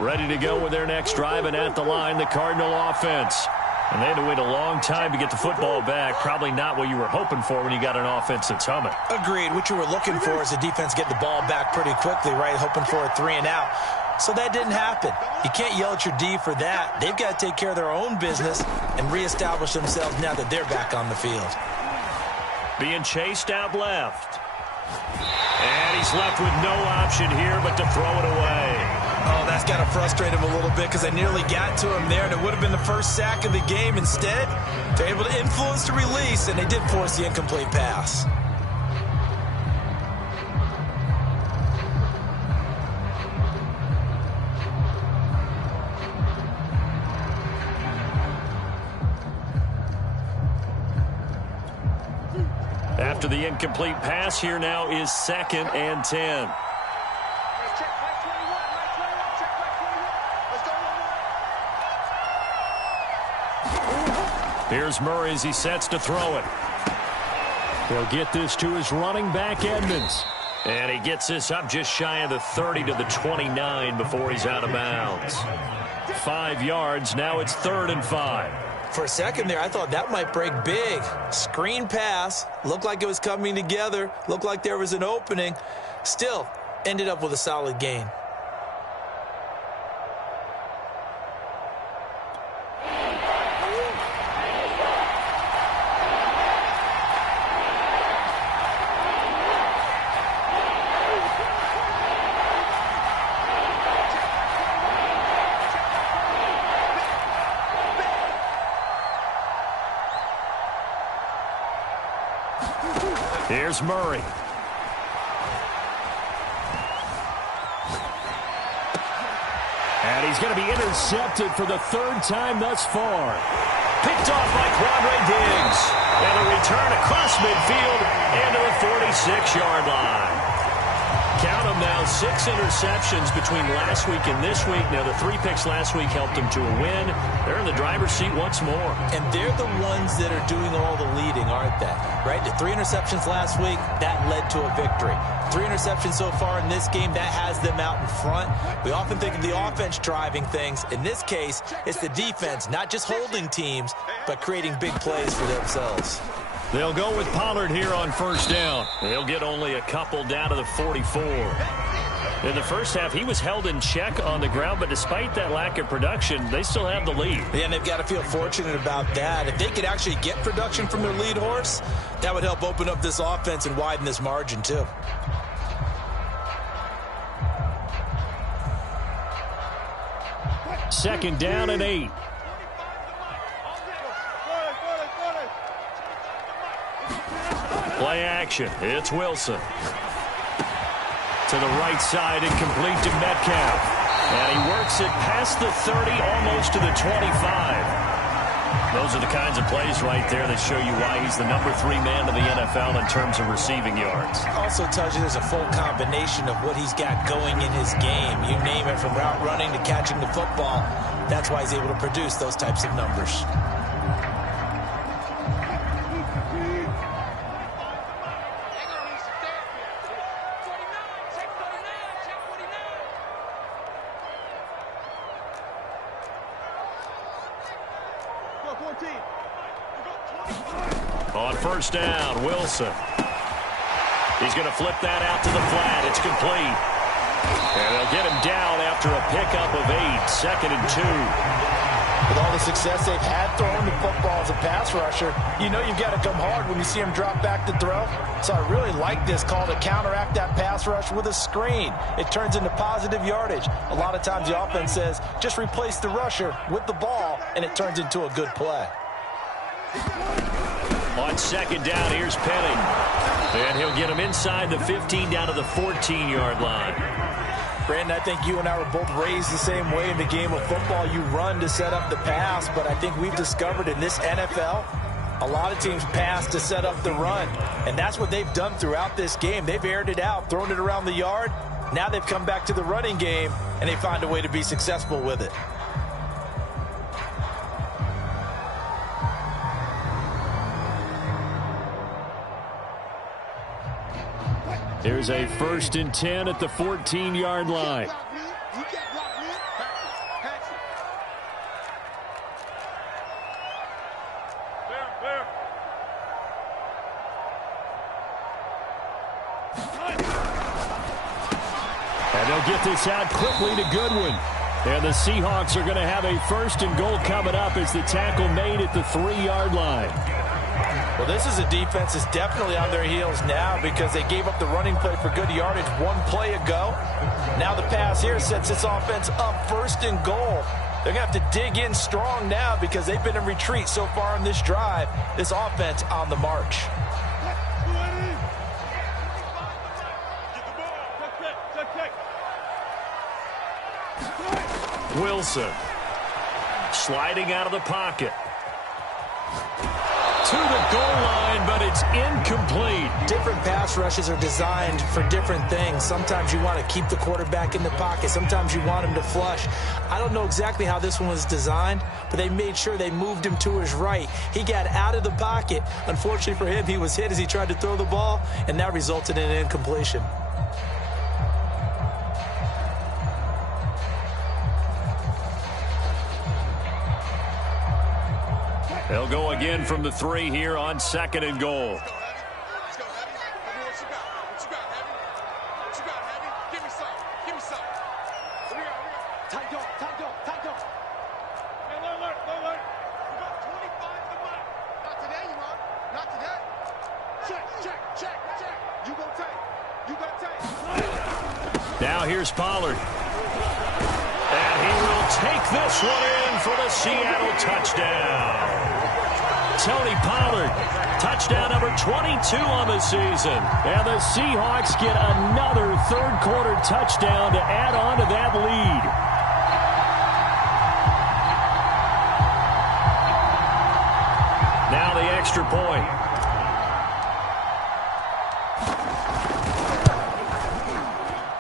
Ready to go with their next drive, and at the line, the Cardinal offense. And they had to wait a long time to get the football back. Probably not what you were hoping for when you got an offense that's humming. Agreed. What you were looking for is the defense get the ball back pretty quickly, right? Hoping for a 3-and-out. So that didn't happen. You can't yell at your D for that. They've got to take care of their own business and reestablish themselves now that they're back on the field. Being chased out left. And he's left with no option here but to throw it away. Oh, that's got to frustrate him a little bit because they nearly got to him there, and it would have been the first sack of the game. Instead, they're able to influence the release, and they did force the incomplete pass. After the incomplete pass, here now is 2nd and 10. Here's Murray as he sets to throw it. He'll get this to his running back, Edmonds. And he gets this up just shy of the 30 to the 29 before he's out of bounds. 5 yards. Now it's 3rd and 5. For a second there, I thought that might break big. Screen pass. Looked like it was coming together. Looked like there was an opening. Still, ended up with a solid gain. Here's Murray. And he's going to be intercepted for the 3rd time thus far. Picked off by Quandre Diggs. And a return across midfield into the 46-yard line. Count them now, 6 interceptions between last week and this week. Now, the 3 picks last week helped them to a win. They're in the driver's seat once more. And they're the ones that are doing all the leading, aren't they? Right? The 3 interceptions last week, that led to a victory. 3 interceptions so far in this game, that has them out in front. We often think of the offense driving things. In this case, it's the defense, not just holding teams, but creating big plays for themselves. They'll go with Pollard here on 1st down. He'll get only a couple down to the 44. In the first half, he was held in check on the ground, but despite that lack of production, they still have the lead. Yeah, and they've got to feel fortunate about that. If they could actually get production from their lead horse, that would help open up this offense and widen this margin, too. Second down and 8. Play action. It's Wilson. To the right side, incomplete to Metcalf. And he works it past the 30, almost to the 25. Those are the kinds of plays right there that show you why he's the number 3 man in the NFL in terms of receiving yards. Also tells you there's a full combination of what he's got going in his game. You name it, from route running to catching the football. That's why he's able to produce those types of numbers. On 1st down, Wilson. He's going to flip that out to the flat. It's complete. And they'll get him down after a pickup of 8, 2nd and 2. With all the success they've had throwing the football as a pass rusher, you know you've got to come hard when you see him drop back to throw. So I really like this call to counteract that pass rush with a screen. It turns into positive yardage. A lot of times the offense says, just replace the rusher with the ball, and it turns into a good play. On 2nd down, here's Penning. And he'll get him inside the 15 down to the 14-yard line. Brandon, I think you and I were both raised the same way in the game of football. You run to set up the pass, but I think we've discovered in this NFL, a lot of teams pass to set up the run. And that's what they've done throughout this game. They've aired it out, thrown it around the yard. Now they've come back to the running game, and they find a way to be successful with it. Here's a 1st and 10 at the 14-yard line. And they'll get this out quickly to Goodwin. And the Seahawks are going to have a 1st and goal coming up as the tackle made at the 3-yard line. Well, this is a defense that's definitely on their heels now because they gave up the running play for good yardage 1 play ago. Now the pass here sets this offense up 1st and goal. They're going to have to dig in strong now because they've been in retreat so far in this drive. This offense on the march. Wilson sliding out of the pocket. To to the goal line, but it's incomplete. Different pass rushes are designed for different things. Sometimes you want to keep the quarterback in the pocket. Sometimes you want him to flush. I don't know exactly how this one was designed, but they made sure they moved him to his right. He got out of the pocket. Unfortunately for him, he was hit as he tried to throw the ball, and that resulted in an incompletion. They'll go again from the 3 here on 2nd and goal. Let's go, Heavy. Heavy, what you got? What you got, Heavy? What you got, Heavy? Give me some. Give me some. What we got? Tight dog, tight dog, tight dog. Hey, alert. We got 25 to Mike. Not today, you are. Not today. Check. You go tight. You got tight. Now here's Pollard. And he will take this one in for the Seattle touchdown. Tony Pollard, touchdown number 22 on the season. And the Seahawks get another third-quarter touchdown to add on to that lead. Now the extra point.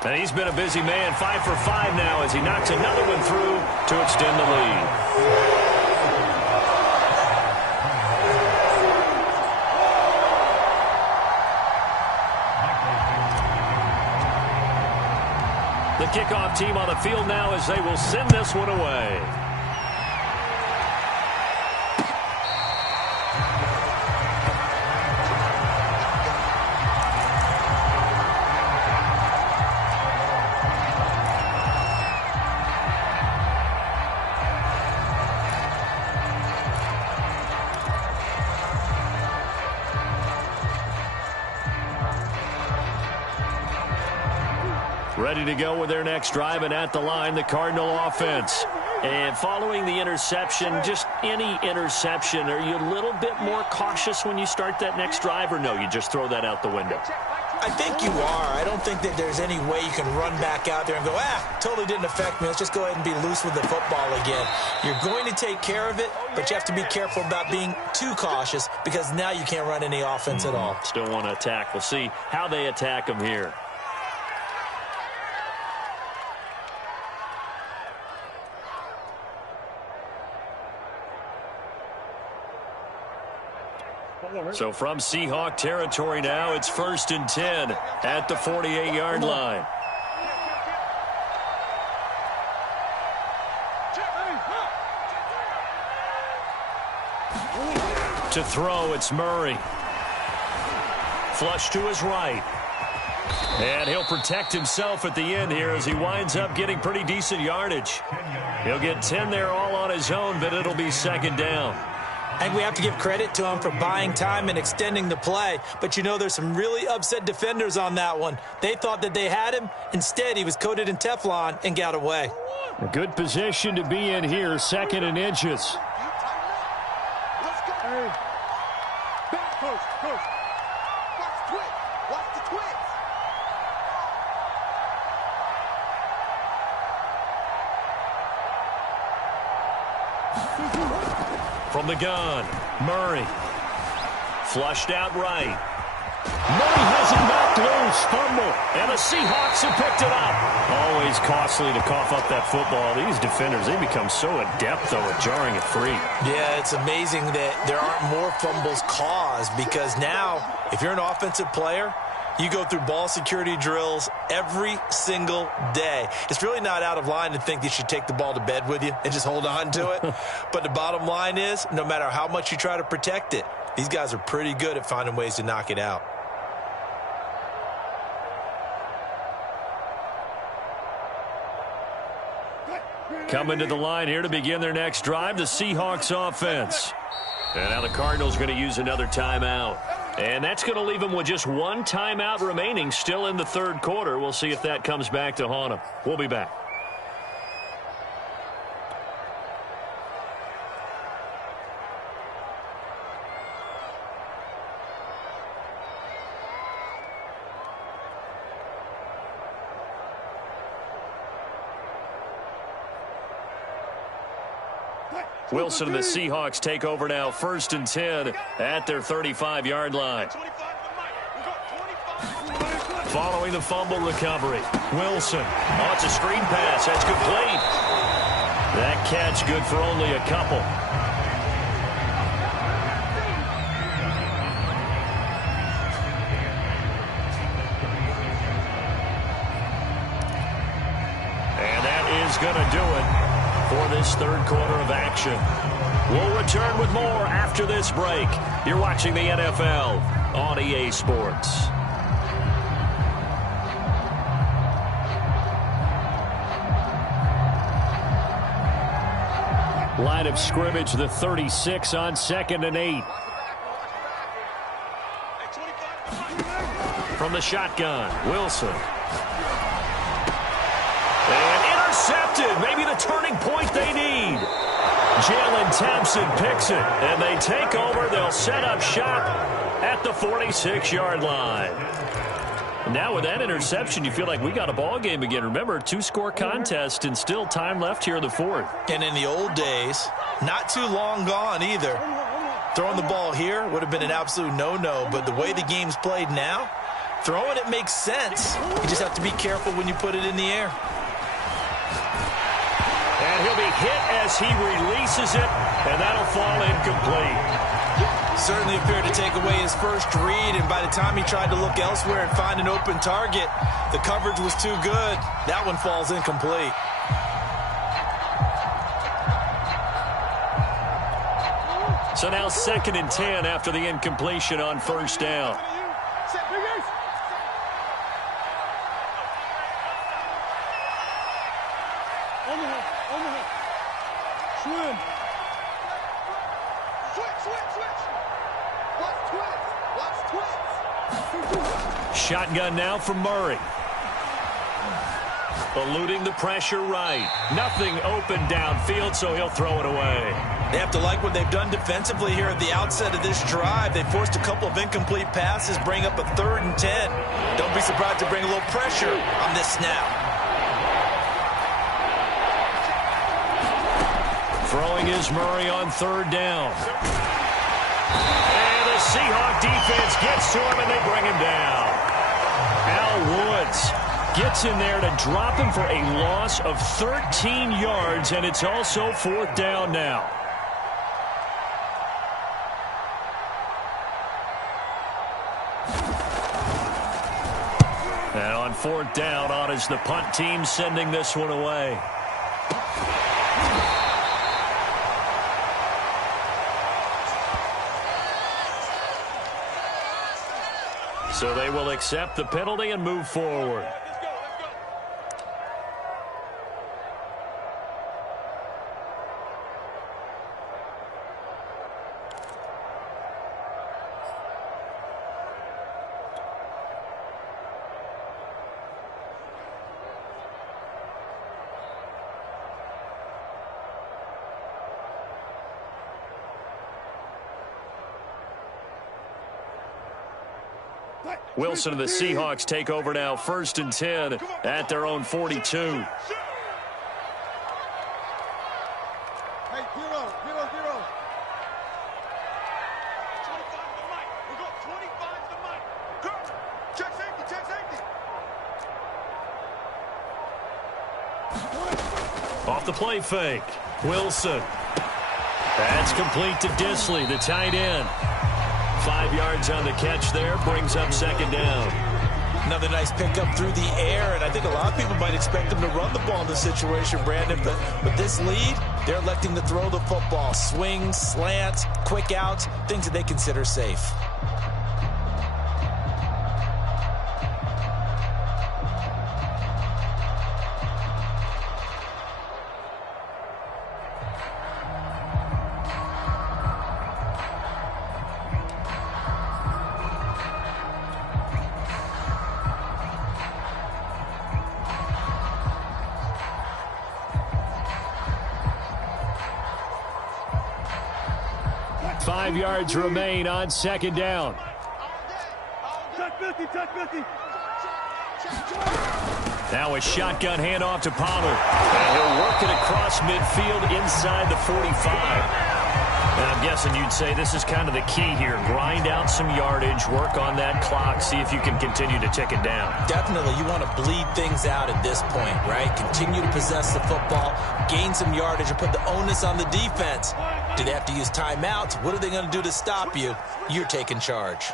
And he's been a busy man, 5 for 5 now as he knocks another one through to extend the lead. The kickoff team on the field now as they will send this one away. Ready to go with their next drive, and at the line, the Cardinal offense. And following the interception, just any interception, are you a little bit more cautious when you start that next drive, or no, you just throw that out the window? I think you are. I don't think that there's any way you can run back out there and go, totally didn't affect me. Let's just go ahead and be loose with the football again. You're going to take care of it, but you have to be careful about being too cautious because now you can't run any offense at all. Still want to attack. We'll see how they attack them here. So from Seahawk territory now, it's 1st and 10 at the 48-yard line. To throw, it's Murray. Flush to his right. And he'll protect himself at the end here as he winds up getting pretty decent yardage. He'll get 10 there all on his own, but it'll be 2nd down. I think we have to give credit to him for buying time and extending the play. But, you know, there's some really upset defenders on that one. They thought that they had him. Instead, he was coated in Teflon and got away. A good position to be in here, 2nd and inches. Coach. Watch the twitch. From the gun, Murray. Flushed out right. Murray has it knocked loose. Fumble. And the Seahawks have picked it up. Always costly to cough up that football. These defenders, they become so adept, though, at jarring it free. Yeah, it's amazing that there aren't more fumbles caused because now, if you're an offensive player, you go through ball security drills every single day. It's really not out of line to think that you should take the ball to bed with you and just hold on to it. But the bottom line is, no matter how much you try to protect it, these guys are pretty good at finding ways to knock it out. Coming to the line here to begin their next drive, the Seahawks offense. And now the Cardinals going to use another timeout. And that's going to leave them with just one timeout remaining still in the 3rd quarter. We'll see if that comes back to haunt them. We'll be back. Wilson and the Seahawks take over now, 1st and 10 at their 35-yard line. Following the fumble recovery, Wilson. Oh, it's a screen pass. That's complete. That catch good for only a couple. And that is going to do it for this third quarter of action. We'll return with more after this break. You're watching the NFL on EA Sports. Line of scrimmage, the 36 on 2nd and 8. From the shotgun, Wilson. And intercepted. Maybe the turning point they need. Jalen Thompson picks it, and they take over. They'll set up shop at the 46-yard line. Now with that interception, you feel like we got a ball game again. Remember, 2-score contest and still time left here in the fourth. And in the old days, not too long gone either. Throwing the ball here would have been an absolute no-no, but the way the game's played now, throwing it makes sense. You just have to be careful when you put it in the air. And he'll be hit as he releases it, and that'll fall incomplete. Certainly appeared to take away his first read, and by the time he tried to look elsewhere and find an open target, the coverage was too good. That one falls incomplete. So now 2nd and 10 after the incompletion on 1st down. Shotgun now from Murray. Eluding the pressure right. Nothing open downfield, so he'll throw it away. They have to like what they've done defensively here at the outset of this drive. They forced a couple of incomplete passes, bring up a 3rd and 10. Don't be surprised to bring a little pressure on this snap. Throwing is Murray on 3rd down. And the Seahawk defense gets to him, and they bring him down. Al Woods gets in there to drop him for a loss of 13 yards, and it's also 4th down now. And on 4th down, on is the punt team sending this one away. So they will accept the penalty and move forward. Wilson and the Seahawks take over now, 1st and 10 at their own 42. Hey, hero. 25 to Mike. We got 25 to Mike. Go. Check safety. Off the play fake. Wilson. That's complete to Disley, the tight end. 5 yards on the catch there, brings up 2nd down. Another nice pickup through the air, and I think a lot of people might expect them to run the ball in this situation, Brandon, but with this lead, they're electing to throw the football. Swings, slants, quick outs, things that they consider safe. Yards remain on 2nd down. Now a shotgun handoff to Pollard. And he'll work it across midfield inside the 45. And I'm guessing you'd say this is kind of the key here. Grind out some yardage, work on that clock, see if you can continue to tick it down. Definitely, you want to bleed things out at this point, right? Continue to possess the football, gain some yardage, and put the onus on the defense. Do they have to use timeouts? What are they going to do to stop you? You're taking charge.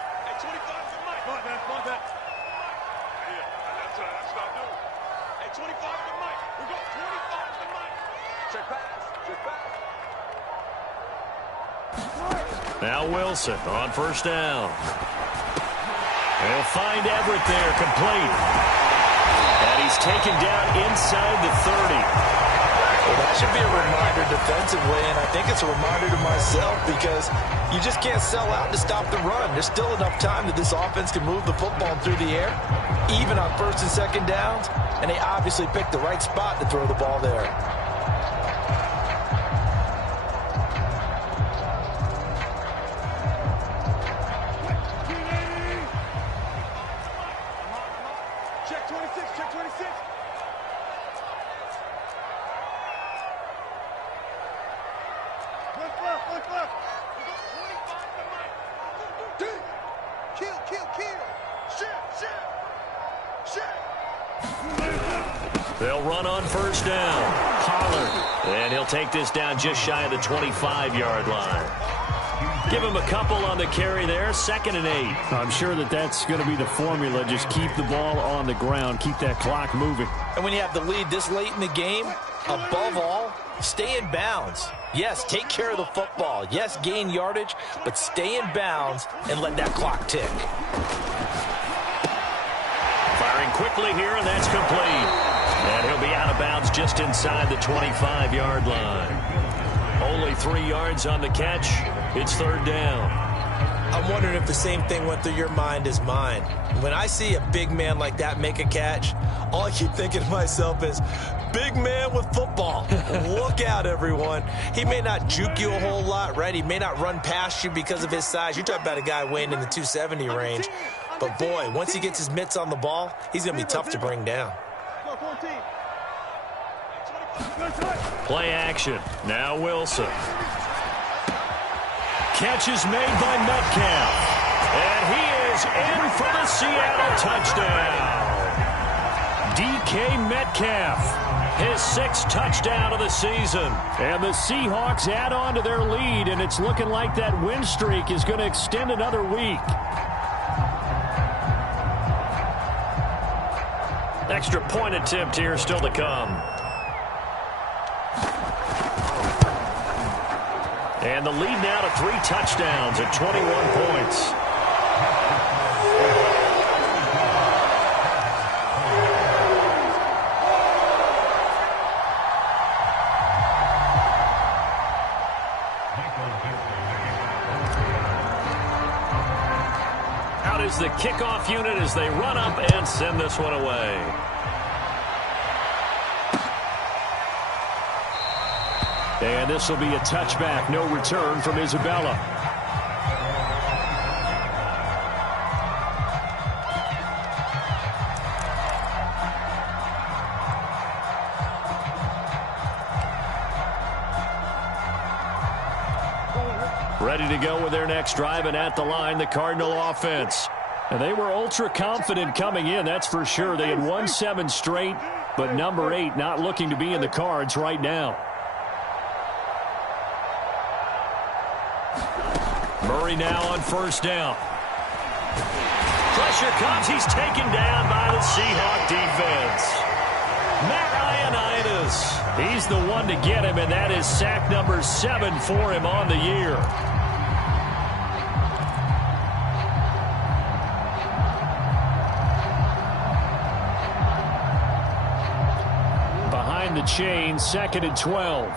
Now Wilson on first down. They'll find Everett there, complete. And he's taken down inside the 30. Well, that should be a reminder defensively, and I think it's a reminder to myself because you just can't sell out to stop the run. There's still enough time that this offense can move the football through the air, even on first and second downs, and they obviously picked the right spot to throw the ball there. They'll run on first down. Pollard. And he'll take this down just shy of the 25-yard line. Give him a couple on the carry there. 2nd and 8. I'm sure that that's going to be the formula. Just keep the ball on the ground. Keep that clock moving. And when you have the lead this late in the game, above all, stay in bounds. Yes, take care of the football. Yes, gain yardage, but stay in bounds and let that clock tick. Firing quickly here, and that's complete. And he'll be out of bounds just inside the 25-yard line. Only 3 yards on the catch. It's 3rd down. I'm wondering if the same thing went through your mind as mine. When I see a big man like that make a catch, all I keep thinking to myself is, big man with football. Look out, everyone. He may not juke you a whole lot, right? He may not run past you because of his size. You're talking about a guy weighing in the 270 range. But, boy, once he gets his mitts on the ball, he's going to be tough to bring down. Play action. Now Wilson. Catch is made by Metcalf. And he is in for the Seattle touchdown. DK Metcalf, his 6th touchdown of the season. And the Seahawks add on to their lead, and it's looking like that win streak is going to extend another week. Extra point attempt here still to come. And the lead now to 3 touchdowns at 21 points. Out is the kickoff unit as they run up and send this one away. And this will be a touchback. No return from Isabella. Ready to go with their next drive, and at the line, the Cardinal offense. And they were ultra confident coming in, that's for sure. They had won 7 straight, but number 8 not looking to be in the cards right now. Murray now on first down. Pressure comes. He's taken down by the Seahawk defense. Matt Ioannidis. He's the one to get him, and that is sack number 7 for him on the year. Behind the chain, 2nd and 12.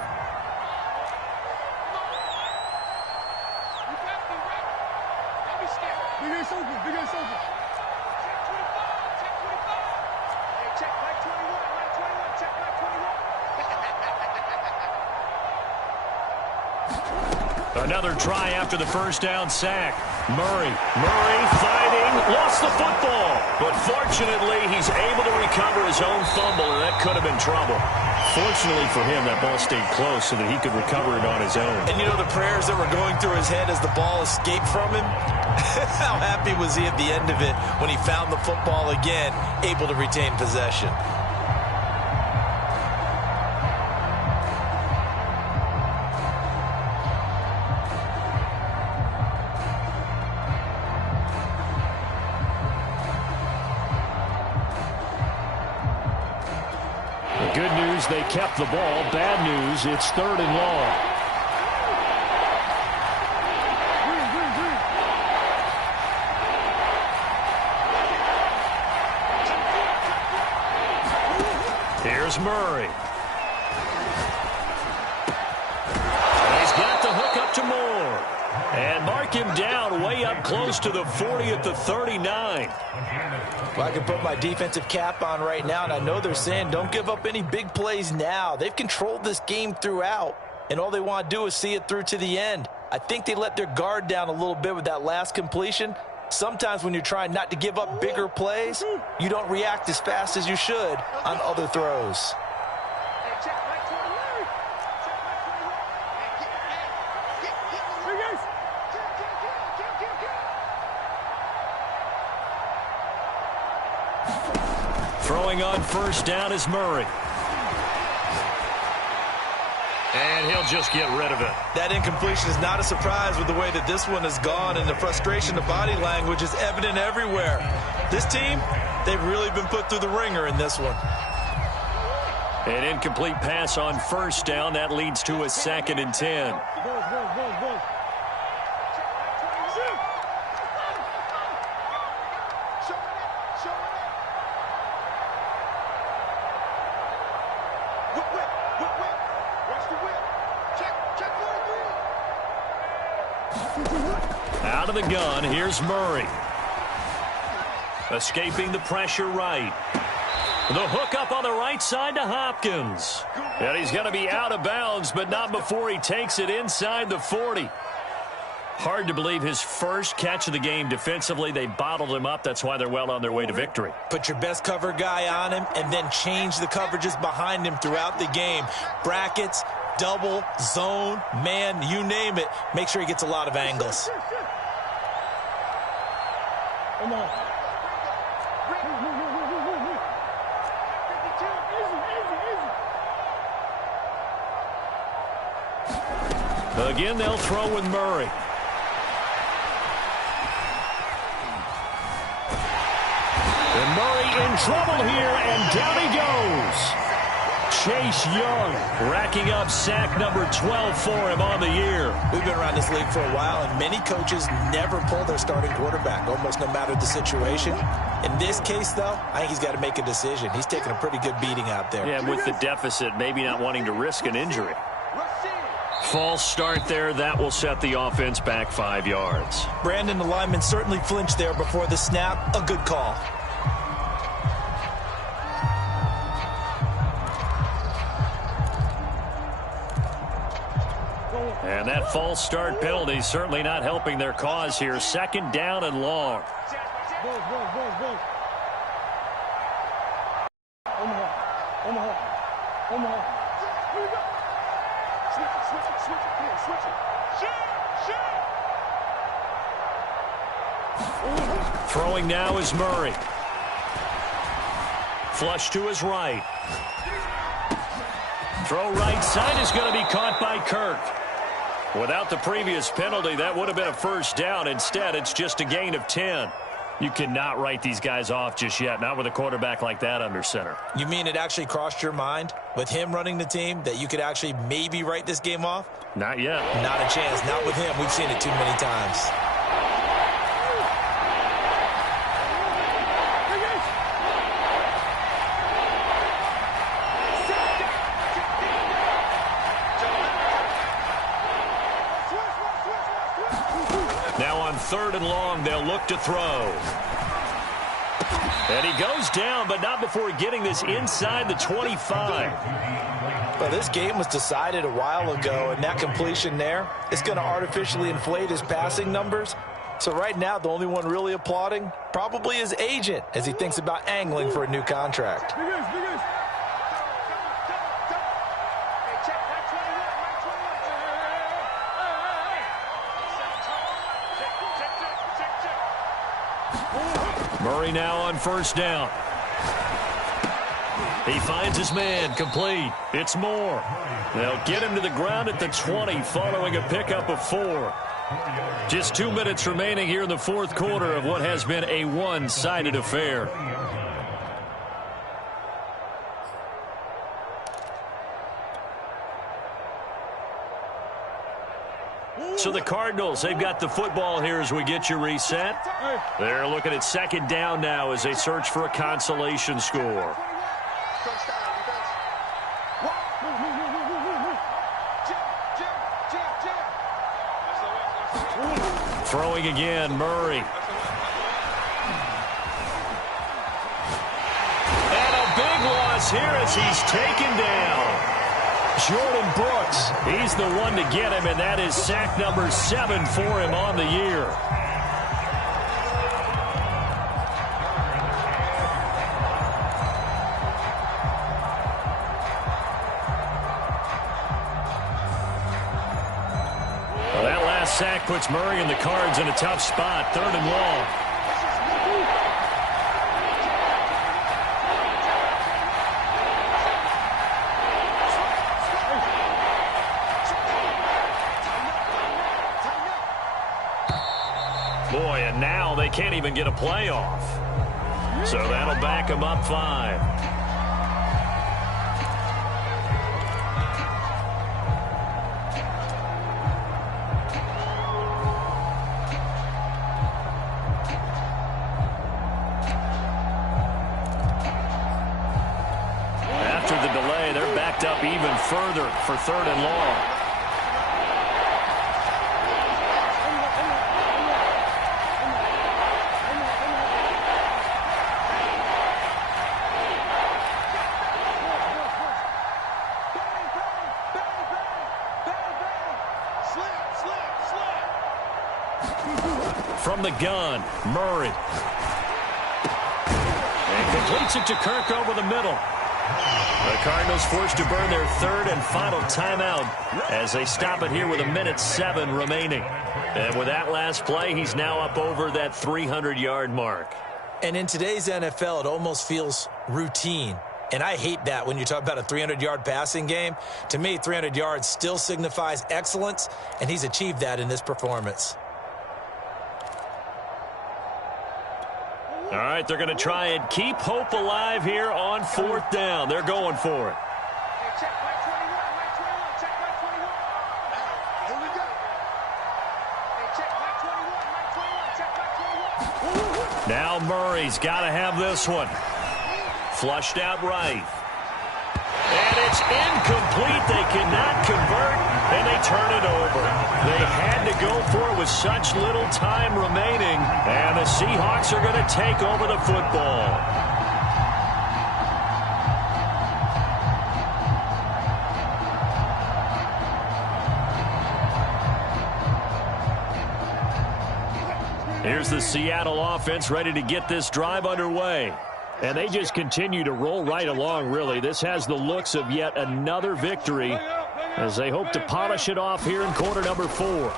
Another try after the first down sack. Murray fighting, lost the football. But fortunately, he's able to recover his own fumble, and that could have been trouble. Fortunately for him, that ball stayed close so that he could recover it on his own. And you know the prayers that were going through his head as the ball escaped from him? How happy was he at the end of it when he found the football again, able to retain possession? Good news, they kept the ball. Bad news, it's 3rd and long. Here's Murray. He's got the hook up to Moore. And mark him down way up close to the 40 at the 39. Well, I can put my defensive cap on right now, and I know they're saying don't give up any big plays now. They've controlled this game throughout, and all they want to do is see it through to the end. I think they let their guard down a little bit with that last completion. Sometimes when you're trying not to give up bigger plays, you don't react as fast as you should on other throws. Throwing on first down is Murray. And he'll just get rid of it. That incompletion is not a surprise with the way that this one has gone, and the frustration of body language is evident everywhere. This team, they've really been put through the ringer in this one. An incomplete pass on first down. That leads to a 2nd and 10. Out of the gun, here's Murray. Escaping the pressure right. The hook up on the right side to Hopkins. And he's going to be out of bounds, but not before he takes it inside the 40. Hard to believe his first catch of the game defensively. They bottled him up. That's why they're well on their way to victory. Put your best cover guy on him and then change the coverages behind him throughout the game. Brackets, double, zone, man, you name it. Make sure he gets a lot of angles. Come on. Again, they'll throw with Murray. And Murray in trouble here, and down he goes. Chase Young racking up sack number 12 for him on the year. We've been around this league for a while, and many coaches never pull their starting quarterback, almost no matter the situation. In this case, though, I think he's got to make a decision. He's taking a pretty good beating out there. Yeah, with the deficit, maybe not wanting to risk an injury. False start there. That will set the offense back 5 yards. Brandon, the lineman certainly flinched there before the snap. A good call. And that false start penalty certainly not helping their cause here. 2nd down and long. Throwing now is Murray. Flush to his right. Throw right side is going to be caught by Kirk. Without the previous penalty, that would have been a first down. Instead, it's just a gain of 10. You cannot write these guys off just yet, not with a quarterback like that under center. You mean it actually crossed your mind with him running the team that you could actually maybe write this game off? Not yet. Not a chance. Not with him. We've seen it too many times. Now on 3rd and long, they'll look to throw. And he goes down, but not before getting this inside the 25. Well, this game was decided a while ago, and that completion there is going to artificially inflate his passing numbers. So right now, the only one really applauding probably his agent as he thinks about angling for a new contract. Murray now on first down. He finds his man, complete. It's Moore. They'll get him to the ground at the 20 following a pickup of 4. Just 2 minutes remaining here in the fourth quarter of what has been a one-sided affair. So the Cardinals, they've got the football here as we get you reset. They're looking at second down now as they search for a consolation score. Throwing again, Murray. And a big loss here as he's taken down. Jordan Brooks, he's the one to get him, and that is sack number 7 for him on the year. Well, that last sack puts Murray and the Cards in a tough spot, 3rd and long. Boy, and now they can't even get a playoff. So that'll back them up 5. After the delay, they're backed up even further for 3rd and long. From the gun, Murray. And completes it to Kirk over the middle. The Cardinals forced to burn their 3rd and final timeout as they stop it here with 1:07 remaining. And with that last play, he's now up over that 300-yard mark. And in today's NFL, it almost feels routine. And I hate that when you talk about a 300-yard passing game. To me, 300 yards still signifies excellence, and he's achieved that in this performance. All right, they're going to try and keep hope alive here on 4th down. They're going for it. Now Murray's got to have this one. Flushed out right. And it's incomplete. They cannot convert, and they turn it over. They had to go for it with such little time remaining, and the Seahawks are going to take over the football. Here's the Seattle offense ready to get this drive underway. And they just continue to roll right along, really. This has the looks of yet another victory as they hope to polish it off here in quarter number 4.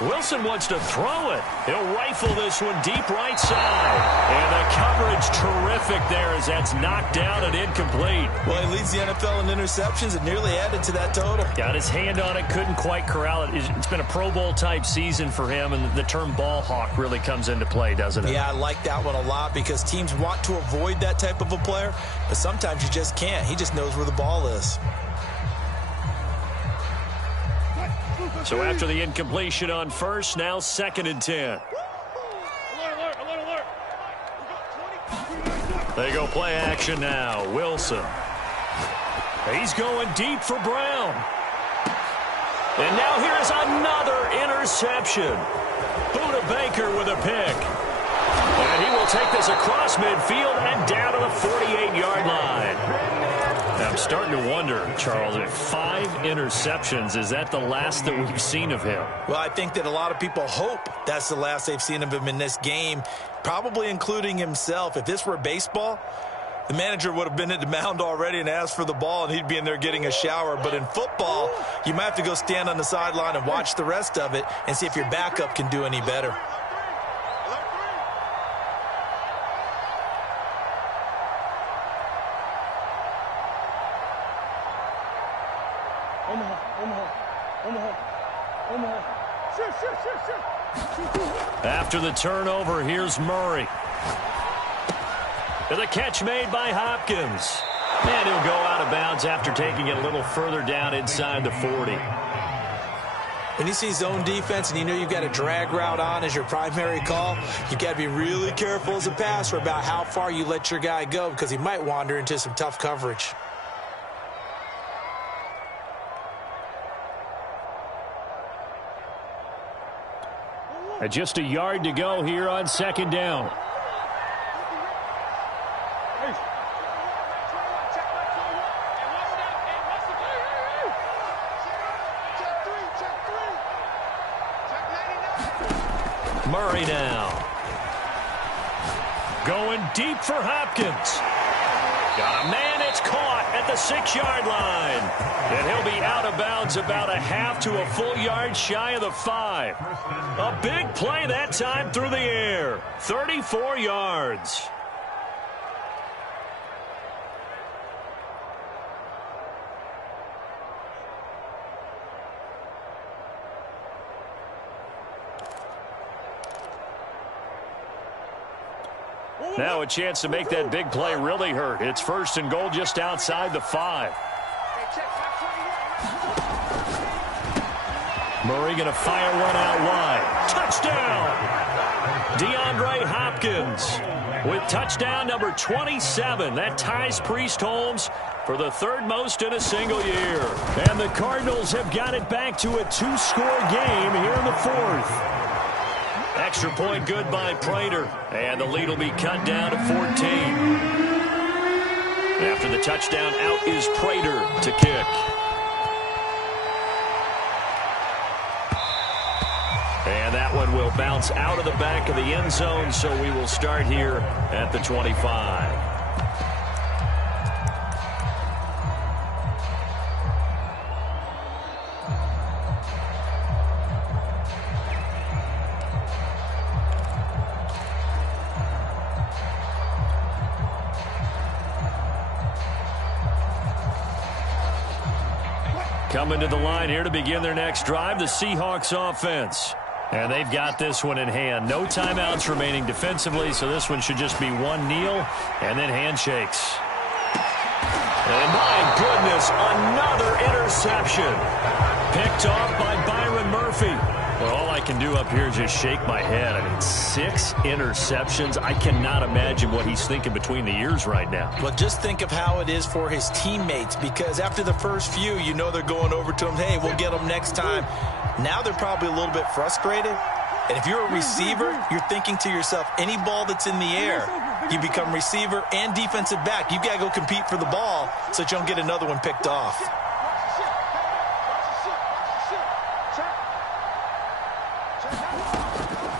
Wilson wants to throw it. He'll rifle this one deep right side. And the coverage terrific there as that's knocked down and incomplete. Well, he leads the NFL in interceptions and nearly added to that total. Got his hand on it, couldn't quite corral it. It's been a Pro Bowl type season for him, and the term ball hawk really comes into play, doesn't it? Yeah, I like that one a lot because teams want to avoid that type of a player, but sometimes you just can't. He just knows where the ball is. So after the incompletion on first, now 2nd and 10. They go play action now. Wilson. He's going deep for Brown. And now here's another interception. Buda Baker with a pick. And he will take this across midfield and down to the 48-yard line. I'm starting to wonder, Charles, if 5 interceptions, is that the last that we've seen of him? Well, I think that a lot of people hope that's the last they've seen of him in this game, probably including himself. If this were baseball, the manager would have been at the mound already and asked for the ball, and he'd be in there getting a shower. But in football, you might have to go stand on the sideline and watch the rest of it and see if your backup can do any better. After the turnover, here's Murray. The catch made by Hopkins. And he'll go out of bounds after taking it a little further down inside the 40. When you see zone defense and you know you've got a drag route on as your primary call, you've got to be really careful as a passer about how far you let your guy go because he might wander into some tough coverage. Just a yard to go here on second down. Murray now. Going deep for Hopkins. Got a man, it's caught at the 6-yard line. And he'll be out of bounds about a half to a full yard shy of the 5. A big play that time through the air. 34 yards. Now a chance to make that big play really hurt. It's first and goal just outside the 5. Murray going to fire one out wide. Touchdown! DeAndre Hopkins with touchdown number 27. That ties Priest Holmes for the 3rd most in a single year. And the Cardinals have got it back to a 2-score game here in the 4th. Extra point good by Prater. And the lead will be cut down to 14. After the touchdown, out is Prater to kick. And that one will bounce out of the back of the end zone, so we will start here at the 25. Coming to the line here to begin their next drive, the Seahawks offense. And they've got this one in hand. No timeouts remaining defensively, so this one should just be one kneel and then handshakes. And my goodness, another interception. Picked off by Byron Murphy. Well, all I can do up here is just shake my head. I mean, 6 interceptions. I cannot imagine what he's thinking between the ears right now. Well, just think of how it is for his teammates, because after the first few, you know they're going over to him, hey, we'll get them next time. Now they're probably a little bit frustrated. And if you're a receiver, you're thinking to yourself, any ball that's in the air, you become receiver and defensive back. You've got to go compete for the ball so that you don't get another one picked off.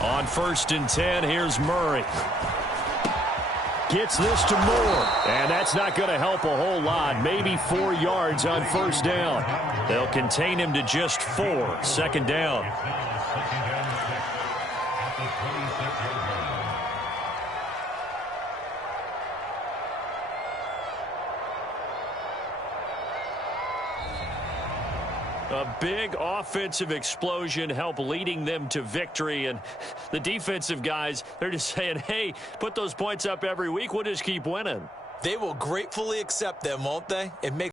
On 1st and 10, here's Murray. Gets this to Moore. And that's not going to help a whole lot. Maybe 4 yards on 1st down. They'll contain him to just 4. 2nd down. A big offensive explosion helped leading them to victory. And the defensive guys, they're just saying, hey, put those points up every week. We'll just keep winning. They will gratefully accept them, won't they? It makes